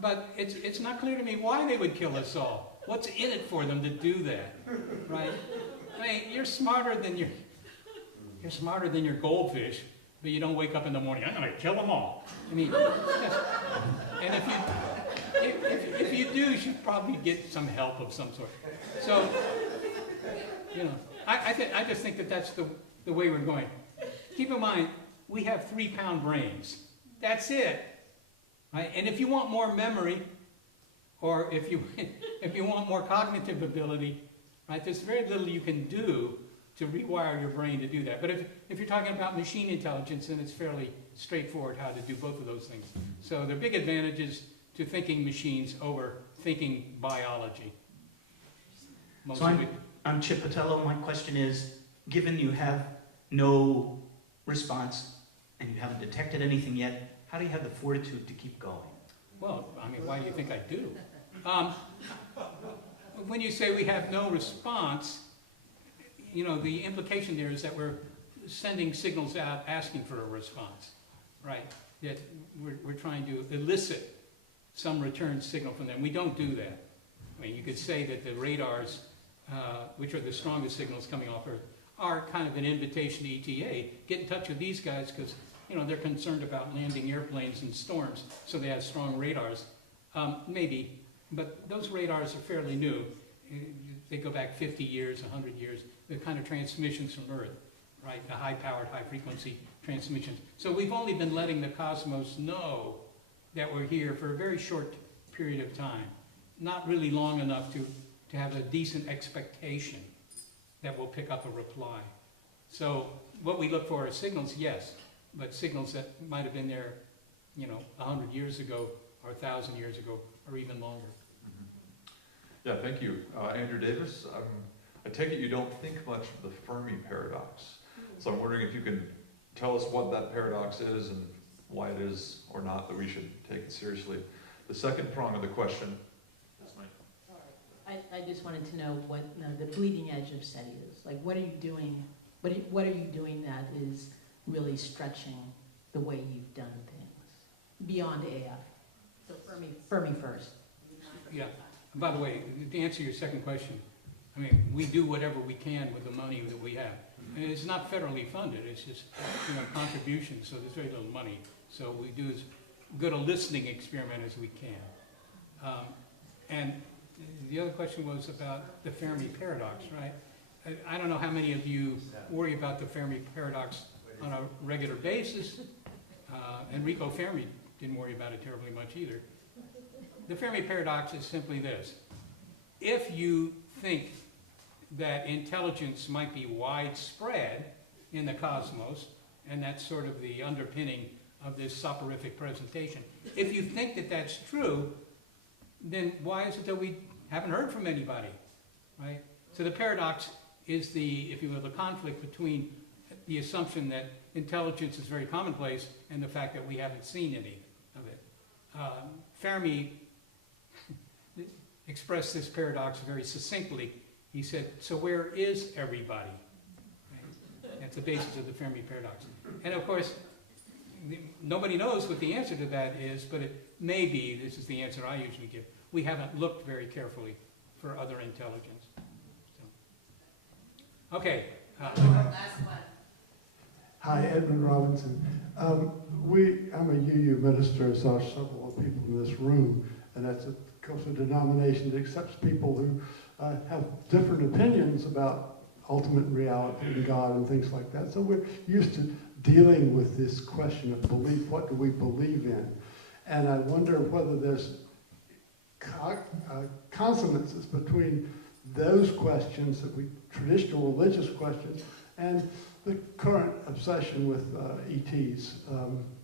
But it's not clear to me why they would kill us all. What's in it for them to do that, right? I mean, you're smarter than your goldfish, but you don't wake up in the morning, I'm going to kill them all. I mean, and if you do, you should probably get some help of some sort. So, you know, I just think that that's the way we're going. Keep in mind, we have 3-pound brains. That's it. Right? And if you want more memory, or if you want more cognitive ability, right, there's very little you can do to rewire your brain to do that. But if you're talking about machine intelligence, then it's fairly straightforward how to do both of those things. So there are big advantages to thinking machines over thinking biology. So I'm Chip Patello. My question is, given you have no response and you haven't detected anything yet, how do you have the fortitude to keep going? Well, I mean, why do you think I do? When you say we have no response, you know, the implication there is that we're sending signals out asking for a response, right? That we're trying to elicit some return signal from them. We don't do that. I mean, you could say that the radars, which are the strongest signals coming off Earth, are kind of an invitation to ETA. Get in touch with these guys because, you know, they're concerned about landing airplanes in storms, so they have strong radars. Maybe, but those radars are fairly new. They go back 50 years, 100 years. They're kind of transmissions from Earth, right? The high-powered, high-frequency transmissions. So we've only been letting the cosmos know that we're here for a very short period of time. Not really long enough to have a decent expectation that we'll pick up a reply. So what we look for are signals, yes, but signals that might have been there, you know, 100 years ago, or 1,000 years ago, or even longer. Yeah, thank you. Andrew Davis, I take it you don't think much of the Fermi paradox. So I'm wondering if you can tell us what that paradox is and why it is or not that we should take it seriously. The second prong of the question. I just wanted to know what the bleeding edge of SETI is. Like, what are you doing? What are you doing that is really stretching the way you've done things beyond AI? So Fermi first. Yeah. And by the way, to answer your second question, I mean, we do whatever we can with the money that we have. And it's not federally funded. It's just, you know, contributions. So there's very little money. So we do as good a listening experiment as we can. And the other question was about the Fermi paradox, right? I don't know how many of you worry about the Fermi paradox on a regular basis. Enrico Fermi didn't worry about it terribly much either. The Fermi paradox is simply this. If you think that intelligence might be widespread in the cosmos, and that's sort of the underpinning of this soporific presentation, if you think that that's true, then why is it that we haven't heard from anybody, right? So the paradox is the, if you will, the conflict between the assumption that intelligence is very commonplace and the fact that we haven't seen any of it. Fermi expressed this paradox very succinctly. He said, so where is everybody? Right? That's the basis of the Fermi paradox. And of course, nobody knows what the answer to that is, but it may be, this is the answer I usually give, we haven't looked very carefully for other intelligence. So. Okay. Last one. Hi, Edmund Robinson. I'm a UU minister, as are several of people in this room, and that's of course a denomination that accepts people who have different opinions about ultimate reality and God and things like that. So we're used to dealing with this question of belief. What do we believe in? And I wonder whether there's consonances between those questions, traditional religious questions, and the current obsession with ETs.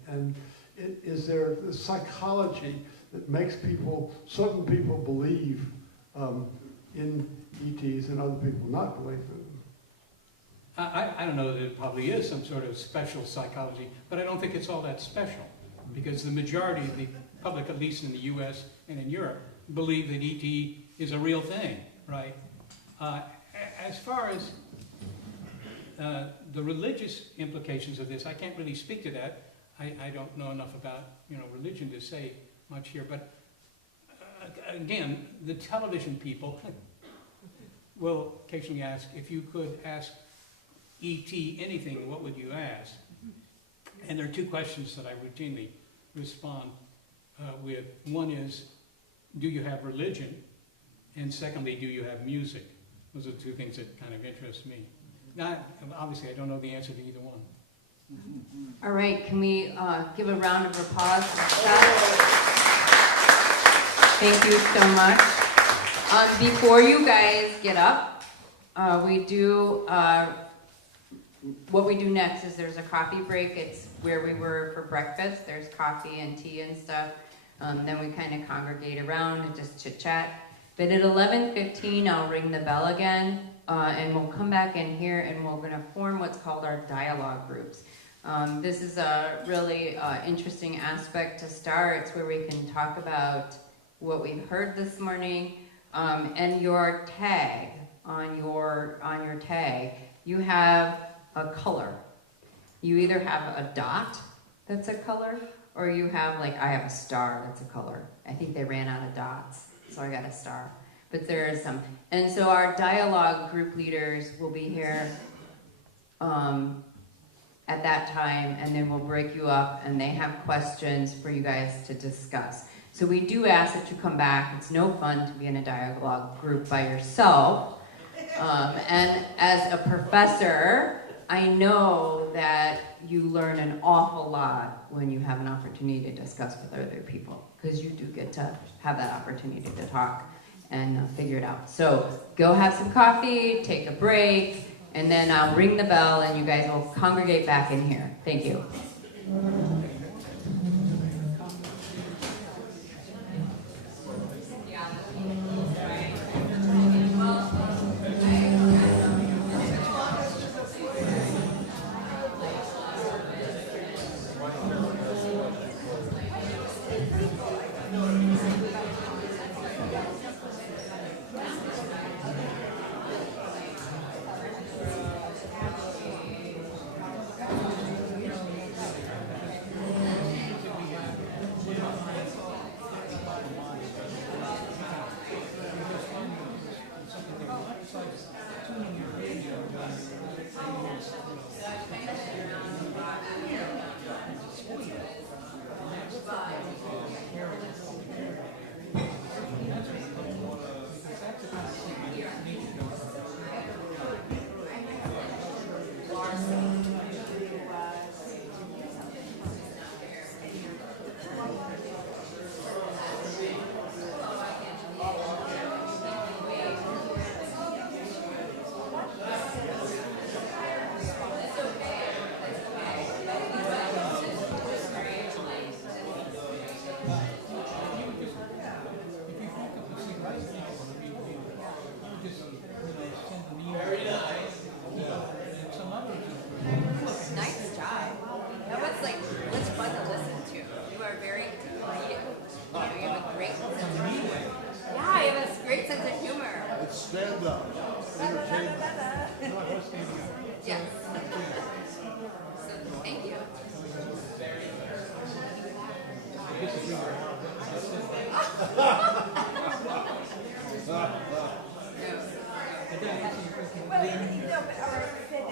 And is there a psychology that makes certain people believe in ETs and other people not believe in them? I don't know that it probably is some sort of special psychology, but I don't think it's all that special, because the majority of the public, at least in the US and in Europe, believe that ET is a real thing, right? As far as the religious implications of this, I can't really speak to that. I don't know enough about religion to say much here, but again, the television people will occasionally ask, if you could ask E.T. anything, what would you ask? And there are two questions that I routinely respond with. One is, do you have religion? And secondly, do you have music? Those are the two things that kind of interest me. Now, obviously, I don't know the answer to either one. All right, can we give a round of applause for Seth? Thank you so much. Before you guys get up, we do, what we do next is there's a coffee break. It's where we were for breakfast. There's coffee and tea and stuff. Then we kind of congregate around and just chit chat. But at 11:15, I'll ring the bell again, and we'll come back in here and we're gonna form what's called our dialogue groups. This is a really interesting aspect to start. It's where we can talk about what we've heard this morning, and your tag on your tag, you have a color. You either have a dot that's a color, or you have, like, I have a star that's a color. I think they ran out of dots, so I got a star. But there is some. And so our dialogue group leaders will be here at that time, and then we'll break you up, and they have questions for you guys to discuss. So we do ask that you come back. It's no fun to be in a dialogue group by yourself. And as a professor, I know that you learn an awful lot when you have an opportunity to discuss with other people, because you do get to have that opportunity to talk and figure it out. So go have some coffee, take a break, and then I'll ring the bell and you guys will congregate back in here. Thank you. Stand up. Entertainment. Yes. So, thank you. Well, you know, but our say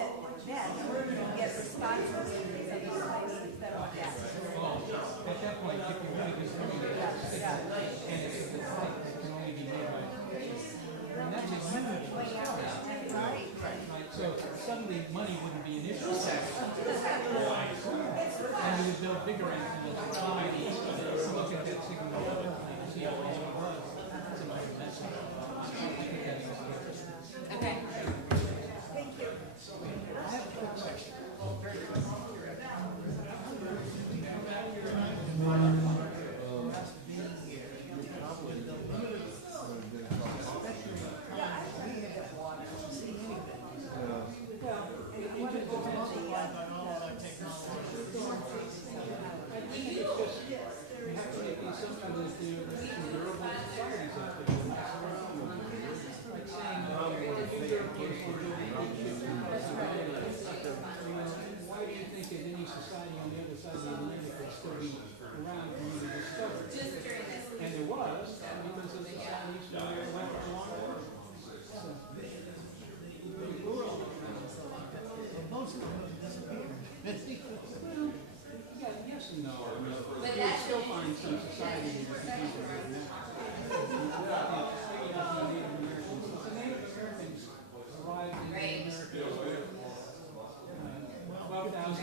that we're going to get responses from these other places that are At that point, if you really just and it's the type that can only be made by and that's a huge start. Right. So suddenly money wouldn't be an issue. And you would build bigger antennas to look at that signal and see how long it was. Okay. Thank you. I have a quick question. Something that some durable society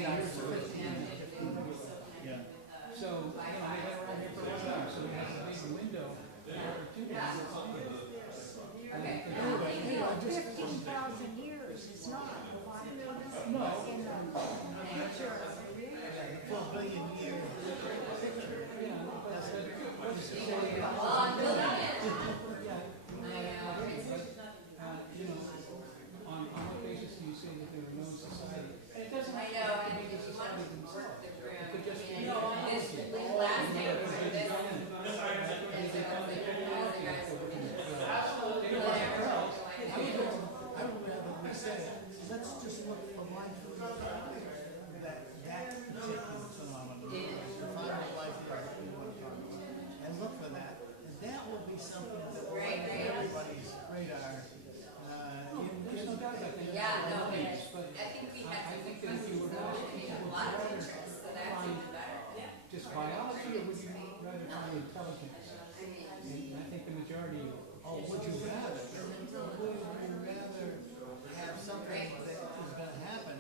here's the first one. Yeah. So, they got around here for a long time, so we have a big window of opportunity to find it. Anyway, 15,000 years is not a lot in the future. 4 billion year picture. On what basis do you say that there are no society? And it doesn't have to be the society themselves. It could just be last name for this. I would rather we said, let's just look for life that particular phenomenon, defining life that we want to talk about, and look for that. And that will be something that will be on everybody's radar. There's no doubt about that. Yeah, no, But I think we have I think that if you were to a lot of interest, so that's even better. just biology, or would you rather find intelligence? And I think the majority of Oh, would you rather? Would you rather have something that is going to happen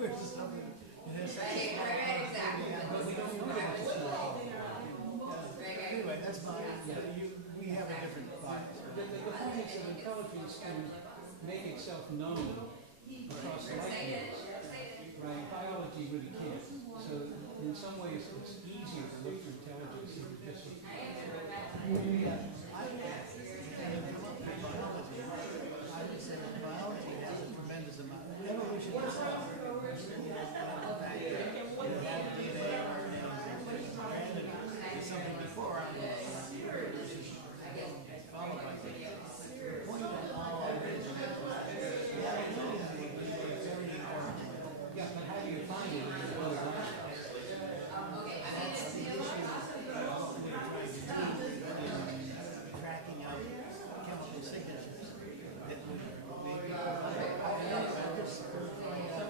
versus something that has Right, exactly. But we don't know that. Anyway, that's my, we have a different bias. The point is that intelligence can make itself known across the lifetimes. Right? Biology really can't. So in some ways it's easier to look for intelligence than to just look for I would say that biology has a tremendous amount. Evolution itself the fact that you have DNA and something before our day, which is followed by DNA. The point of all of this is that very important. Yeah, but how do you find it in the world? That's the issue that all we're trying to do, tracking out chemical signatures that would maybe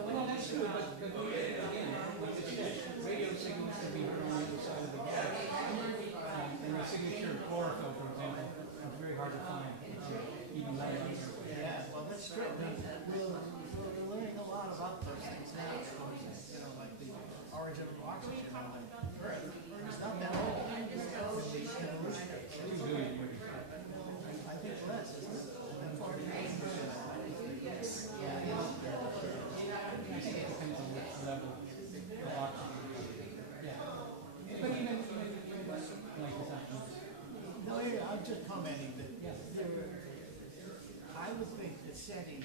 Well, that's true, but again, like I said, radio signals can be heard on the other side of the galaxy. And the signature of chlorophyll, for example, is very hard to find, even right out here. Yeah, well, that's true. We're learning a lot about those things now. Like the origin of oxygen on the Earth. It's not that old. I think less, isn't it? And 40 years. I think it depends on which level of oxygen. Yeah. But even like this afternoon. No, I'm just commenting that I would think that SETI,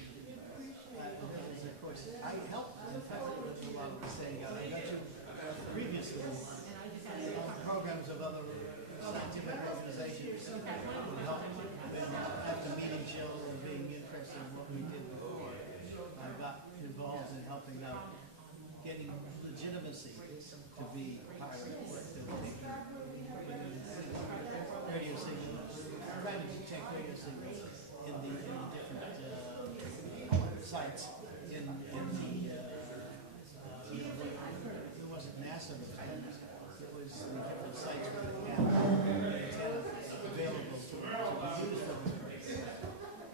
of course, I helped in fact with a lot of the saying. I got you previously programs of other scientific organizations who helped after meeting Jill and being interested in what we did before. I got involved in helping out getting legitimacy to be part of what they were taking. Radio signals, trying to detect radio signals in the different sites in the it wasn't NASA antennas, it was the different sites where they had antennas available to be used for this.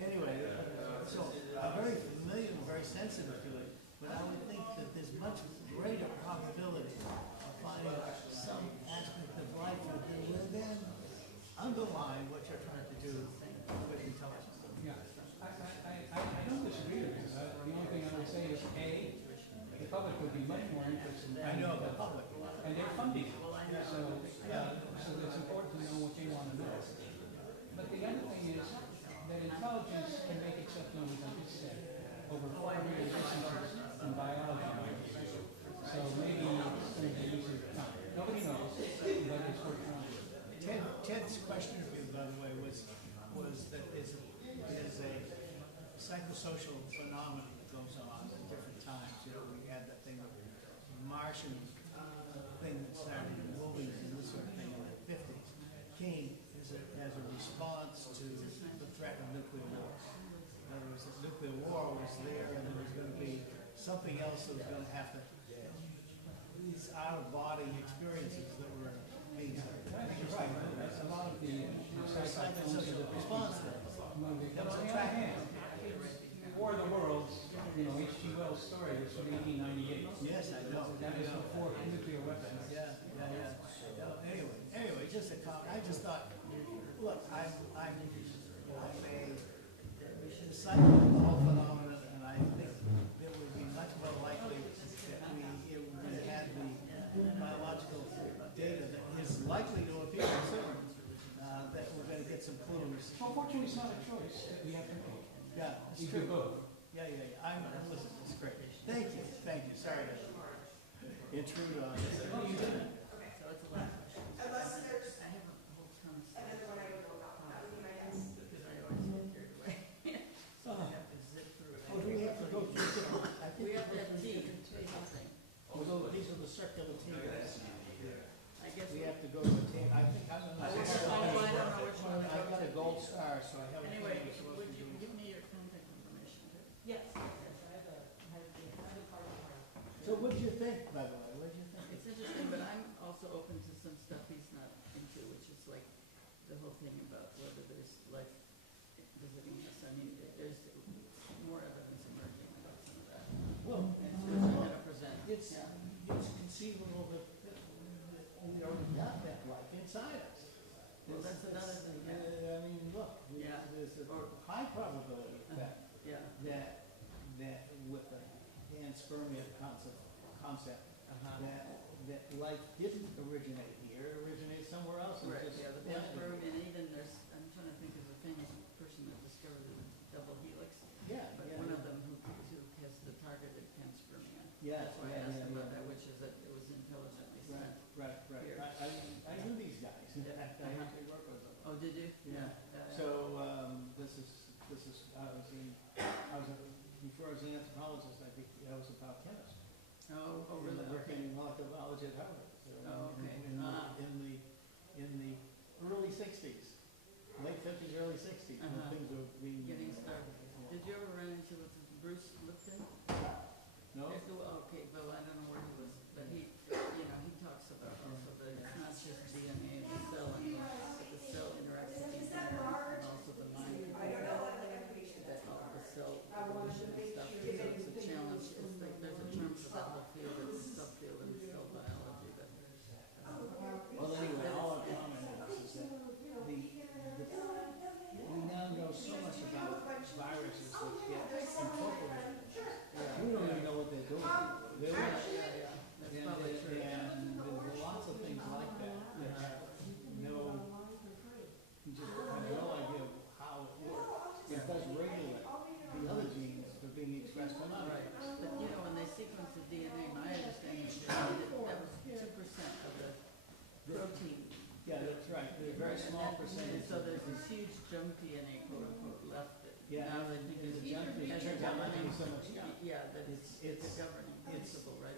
Anyway, so I'm very familiar and very sensitive to it, but I would think that there's much greater probability of finding some aspect of life within underlying what you're trying to do with intelligence. Yeah, I don't disagree with you. The only thing I would say is, A, the public would be much more interested in I know the public. and they're funding it. So it's important to know what they want to know. But the other thing is that intelligence can make itself known, as I just said, over far greater distances than biology. So maybe it's going to be easier to find. Nobody knows, but it's worth trying. Ted's question of you, by the way, was that there's a psychosocial phenomenon that goes on at different times. We had that thing of Martian thing that started in movies and this sort of thing in the 50s. Came as a response to the threat of nuclear war. In other words, if nuclear war was there and there was going to be something else that was going to happen. These out-of-body experiences that were being Right. A lot of the psychosocial response to it. On the other hand, War of the Worlds, H.G. Wells' story was from 1898. Yes, I know. That was before nuclear weapons. Yeah. Anyway, just a comment. I just thought, look, I'm a disciple of the whole phenomenon, and I think it would be much more likely that we had the biological data that is likely to appear soon, that we're going to get some clues. Well, fortunately, it's not a choice that we have to make. Yeah, it's We true. do both. Yeah. I'm listening. It's great. Thank you. Sorry to intrude on this. So it's a lot. Unless there's I have a whole ton of stuff. another one I would know about, that would be my guess. Because I always get carried away. So I have to zip through it. Oh, do we have to go through different? I think We have we'll that go through T, different- something. Although these are the circular tables. I guess. We have to go to a table. I think I'm gonna. I don't know which one. I've got a gold star, so I have. Anyway, would you give me your contact information? Yes. So what did you think, by the way? What did you think? It's interesting, but I'm also open to some stuff he's not into, which is like the whole thing about whether there's life visiting us. I mean, there's more evidence emerging about some of that. Well, And it's what I'm gonna present. it's Yeah. conceivable that we already got that life inside us. Well, that's another thing, I mean, look, Yeah. there's a high probability Yeah. that with the panspermia concept, that life didn't originate here, it originated somewhere else. And Right, just yeah, the blended. panspermia, and even there's, I'm trying to think of a famous person that discovered the double helix. Yeah, But yeah, one yeah. of them who has the targeted panspermia. Yeah, That's why I yeah, asked yeah, about yeah. that, which is that it was intelligently Right, sent. Here. I knew these guys, in Yeah. fact, I actually worked with them. Oh, did you? Yeah. So, before I was an anthropologist, I was a biochemist. Oh, really? Working in molecular biology at Harvard. So Oh, okay. In the early sixties, late fifties, early sixties, when things were being. Getting started. Did you ever run into with Bruce Lipton? No? Okay, well, I don't know where he was, but he talks about also that it's not just DNA of the cell anymore, but the cell interacts with the DNA and also the mind. That all the cell evolution and stuff, so it's a challenge. It's like, there's a term for that whole field, it's a subfield in cell biology, but. Well, anyway, all our comment is that we now know so much about viruses that get incorporated. We don't even know what they're doing. That's probably true. And there's lots of things like that that have you just have no idea of how it works. It does regulate the other genes that are being expressed on us. Right, but when they sequence the DNA, my understanding is that was 2% of the protein. Yeah, that's right. There's a very small percentage. So there's this huge junk DNA, quote unquote, left. Yeah, Now they think there's it's a junk DNA. as a Turns out not to be governing, so much junk. yeah, that it's a governing principle, right?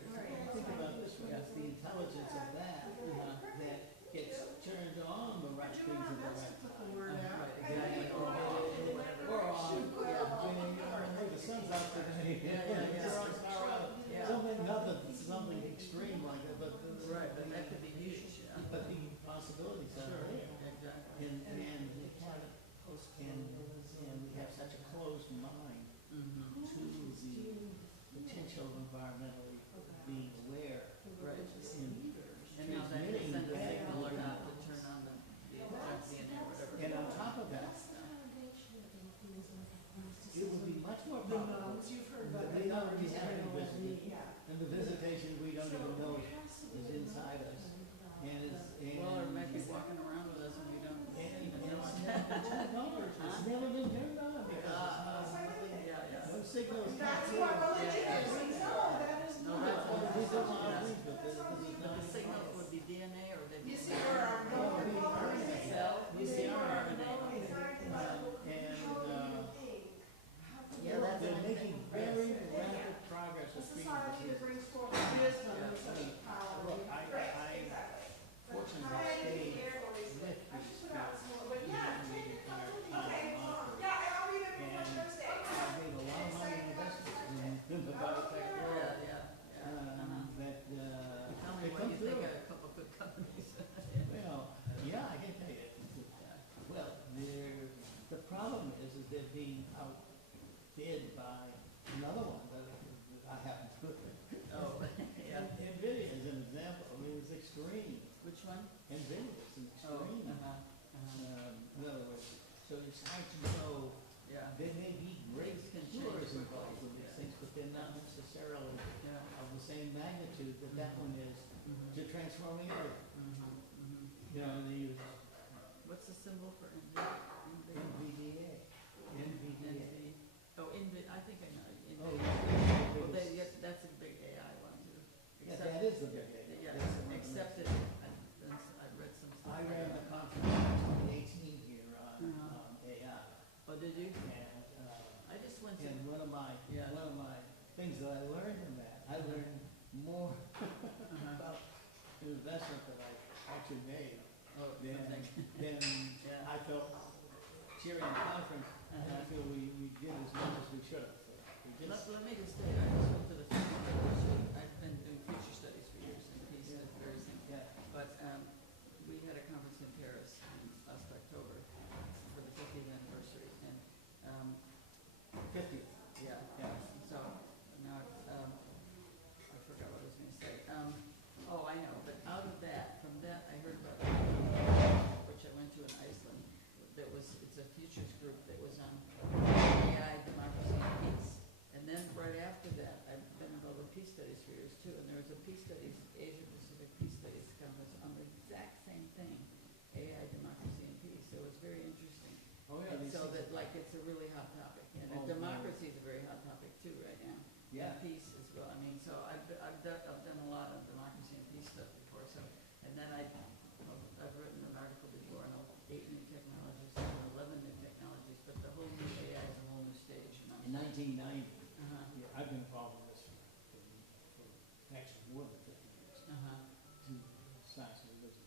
Think about this one, it's the intelligence of that that gets turned on the right things at the right time. Right, exactly. Or on, hey, the sun's out today. Something extreme like that, but. Right, but that could be huge, yeah. But the possibilities are Sure, there. exactly. And we have such a closed mind to the potential of environmentally being aware. Right. And now that transmitting can send a that. signal or not to turn on the junk DNA or whatever. And on top of that, it would be much more probable that we already have been visited. And the visitation we don't even know is inside us. Well, or might be walking around with us and we don't even know it. It's never been turned on because no signals come through. No, that's All what these are yeah. things, but this is But not. the signals would be DNA or they'd be cell, RNA. And they're making very rapid progress with treatment. Look, I fortunately stayed with these guys the entire time. And I made a lot of money investments in the biotech world. Yeah. That Tell me they what come you think through. a much know, Yeah. there may be great Can change doers quickly, involved in these yeah. things, but they're not necessarily Yeah. of the same magnitude that that one is Mhm. to transforming it. Mhm. You know, they use What's the symbol for NVDA. NVDA. Oh, I think I know. Oh, Well, yeah. that's a big AI one too. Yeah, Except- that is the big AI. Yeah, That's the one that except makes that I read some stuff. I ran the about it. conference in 2018 here on AI. Oh, did you? And, I just went to. and one of my things that I learned in that, I learned more about the investment that I actually made than Yeah. I felt cheering the conference, and I feel we did as much as we should have. Let me just say, I just went to the I've been doing future studies for years in peace and various things. Yeah. But we had a conference in Paris last October for the 50th anniversary, and 50th. yeah. Yeah. So now I forgot what I was going to say. Oh, I know. But out of that, from that, I heard about which I went to in Iceland. It's a futures group that was on AI, democracy, and peace. And then right after that, I've been involved with peace studies for years too. And there was a peace studies, Asia Pacific Peace Studies conference on the exact same thing, AI, democracy, and peace. So it's very interesting. Oh, yeah. And so that like it's a really hot topic, and democracy is a very hot topic too right now. Yeah. And peace as well. I mean, so I've done a lot of democracy and peace stuff before. So, and then I've written an article before on 8 new technologies, 11 new technologies, but the whole new AI is a whole new stage. You know? In 1990, Uh-huh. I've been involved in this for actually more than 50 years. Uh-huh. To science and religion.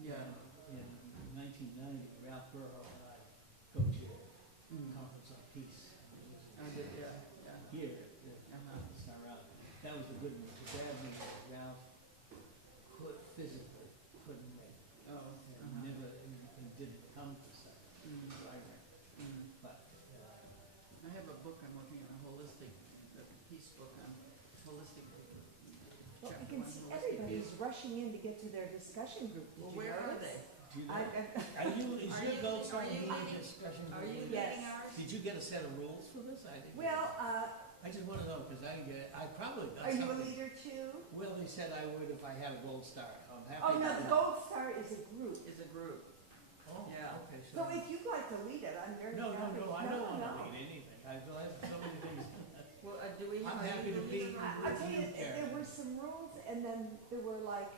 Yeah. In 1990, Ralph Burrow and I co-chaired a conference on peace. Yeah. Here at Sarah. That was the good news. The bad news was Ralph physically couldn't make it. Oh. And never and didn't come to Sarah. But I have a book I'm working on, a peace book on holistic. Well, you can see everybody's rushing in to get to their discussion group. Did Well, you where are notice? they? is your goal trying to be a discussion? Are you Yes. getting ours? Did you get a set of rules for this? I didn't. Well, I just want to know, because I didn't get it. I probably done are you a something. leader too? Well, they said I would if I had a gold star. I'm happy. Oh, no, to- the Gold Star is a group. Is a group. Oh, Yeah. okay. So if you'd like to lead it, I'm very No, happy. I don't want to lead anything. I feel I have so many things. Well, do we? I'm are happy you to the be. leader? I tell you, You, Karen. there were some rules, and then there were like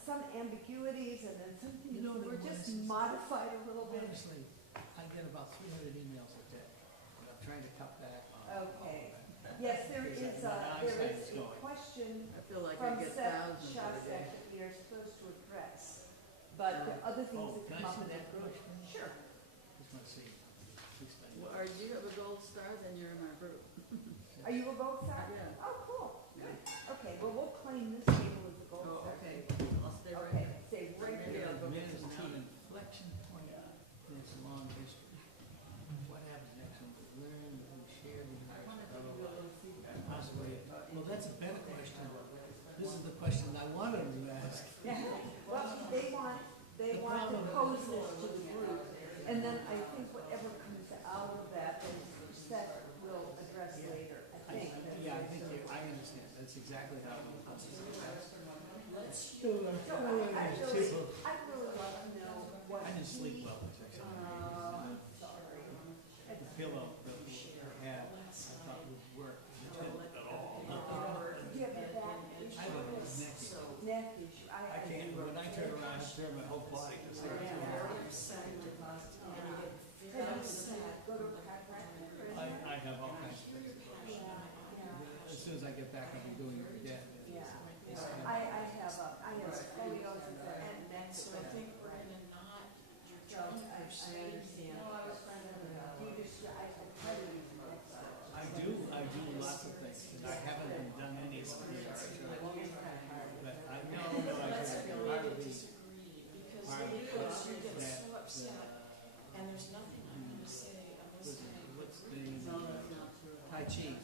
some ambiguities, and then some things You know, that were the just ones- modified a little bit. Honestly, I get about 300 emails a day, and I'm trying to cut back on. Okay. Yes, there Because is my there eyesight's is a going. question I feel like I from get Seth thousands every Shostak day. that we are supposed to address. But there are other things Oh, that can come I up. see that first? Sure. Just want to see. Please, thank you. Well, do you have a gold star? Then you're in our group. Are you a Gold Star? Yeah. Oh, cool. Good. Okay, well, we'll claim this table as a Gold Oh, Star. okay. table. I'll stay right Okay, there. stay right Maybe here. I'll go Man get is some now tea. an inflection point in its long history. What happens next when we learn, when we share the I wanted to give you a little feedback. possibly? Well, that's a better question. This is the question I wanted to ask. Well, they want to pose this to the group, and then I think whatever comes out of that, then Seth will address later, I think. Yeah, I think I understand. That's exactly how it was. Let's do it. I'd really love to know what I didn't sleep he, well. Sorry. The pillow that we had, I thought would work. It didn't at all. do you have a back issue? I have a neck issue. Neck issue. I can't, when I turn around, I turn my whole body. Go to a chiropractor. I have all kinds of things. As soon as I get back, I'll be doing it again. Yeah. I have scoliosis and neck. So I think we're gonna not, you're So trying I to persuade. understand. Do you just, I try to use my neck. I do lots of things, and I haven't done any of them yet. But I know I Let's could agree part to of the, disagree, because part of otherwise you get that, so upset, and there's nothing I'm gonna say unless I what's agree. the Tai Chi.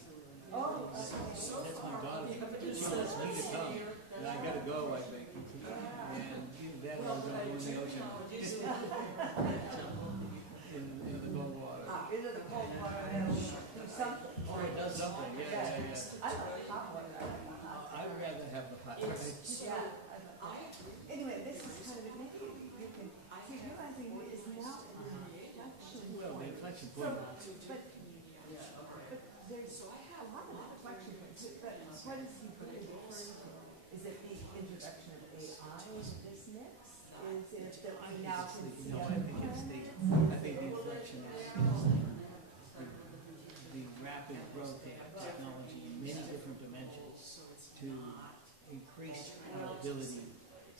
Oh, So That's my far, all daughter. the evidence She says wants me to it's come, here, and I gotta go, I think. And either that or I'm gonna go in the ocean. And Either the cold water will do something. Oh, it does something, yeah. I like hot water. I'd rather have the hot water. Yeah. Anyway, this is kind of a neat, you can, see, realizing it is now an inflection point. Well, the inflection point. But there's a lot of inflection points, but what is he really referring to? Is it the introduction of AI into this mix? Is it that we now can see No, other I think the inflection is the rapid growth of technology in many different dimensions to increase our ability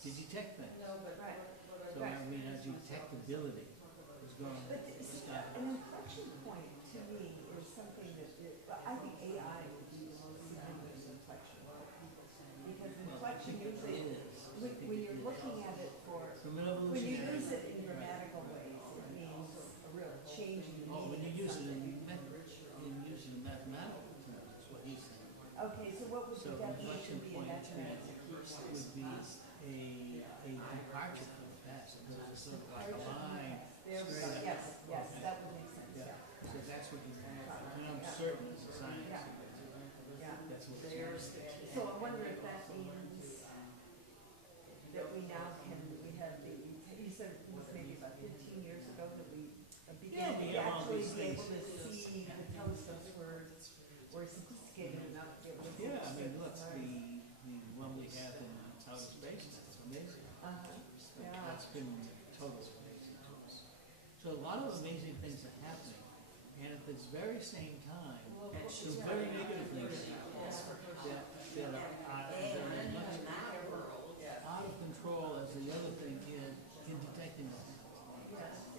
to detect things. Right. So now we have detectability is going But to an inflection point to me is something that, I think AI would be the most significant inflection point. Because inflection usually, when you're looking at it for, when you use it in grammatical ways, it means a real change in the meaning. Oh, when you use it of in something. mathematical terms, is what he's saying. Okay, so what would the definition be in mathematics? Would be a departure from the past. It's sort of like a line straight up. Yes, that would make sense, yeah. So that's what you mean. And I'm certain it's a science. That's what it's meant. So I wonder if that means that we now can, we have the, you said it was maybe about 15 years ago that we began to actually be able to see the telescopes were sophisticated enough to be able to see. Yeah, I mean, look, the one we have in outer space, that's amazing. That's been totally amazing to us. So a lot of amazing things are happening, and at this very same time, some very negative things that are very much out of control as the other thing is in detecting them.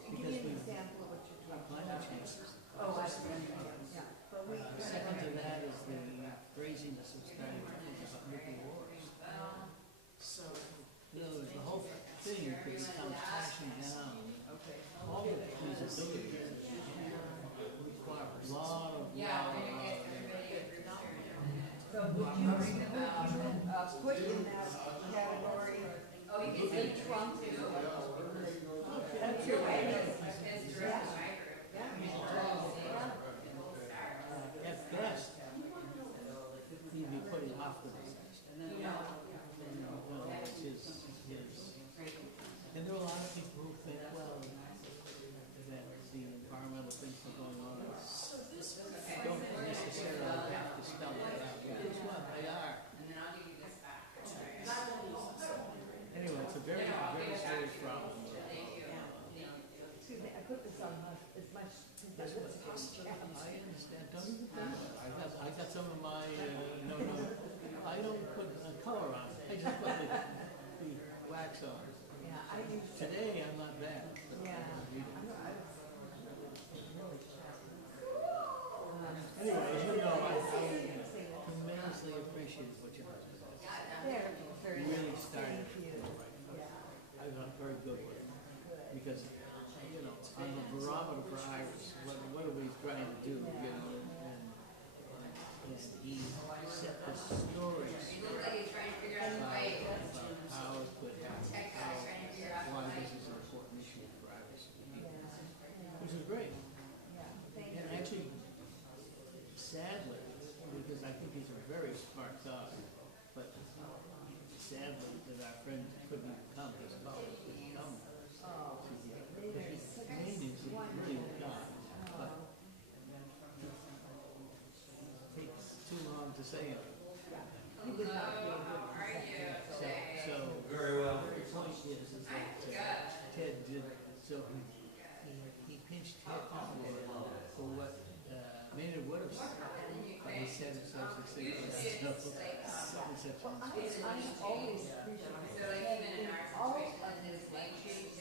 Give me an example of what you're talking about. Climate change. Oh, I see. Yeah. Second to that is the craziness of starting to think about nuclear wars. So, in other words, the whole thing could become crashing down. All of these abilities require a lot of So would you put in that category, a Trump? That's your way. At best, he'd be putting off the disaster. And there are a lot of people who think, well, that the environmental things that are going on don't necessarily have to spell it out. Guess what? They are. Anyway, it's a very, very serious problem. Excuse me, I put this on as much. That's what I understand. Don't even think about it. I got some of my, I don't put color on it. I just put the wax on. Yeah, I use. Today, I'm not bad. Anyway, as you know, I tremendously appreciate what your husband does. Very really nice. started. Thank you. I got very good with him because, on the barometer for IRAS, what are we trying to do? And he set the stories about how it could happen, why this is an important issue for IRAS, which is great. And actually, sadly, because I think he's a very smart guy, but sadly that our friend couldn't come, his colleague couldn't come. His name is a brilliant guy, but it takes too long to say it. So very well. The point is that Ted did, so he pinched Ted for what Maynard would have said. But he said it so succinctly. I always appreciate all of his lectures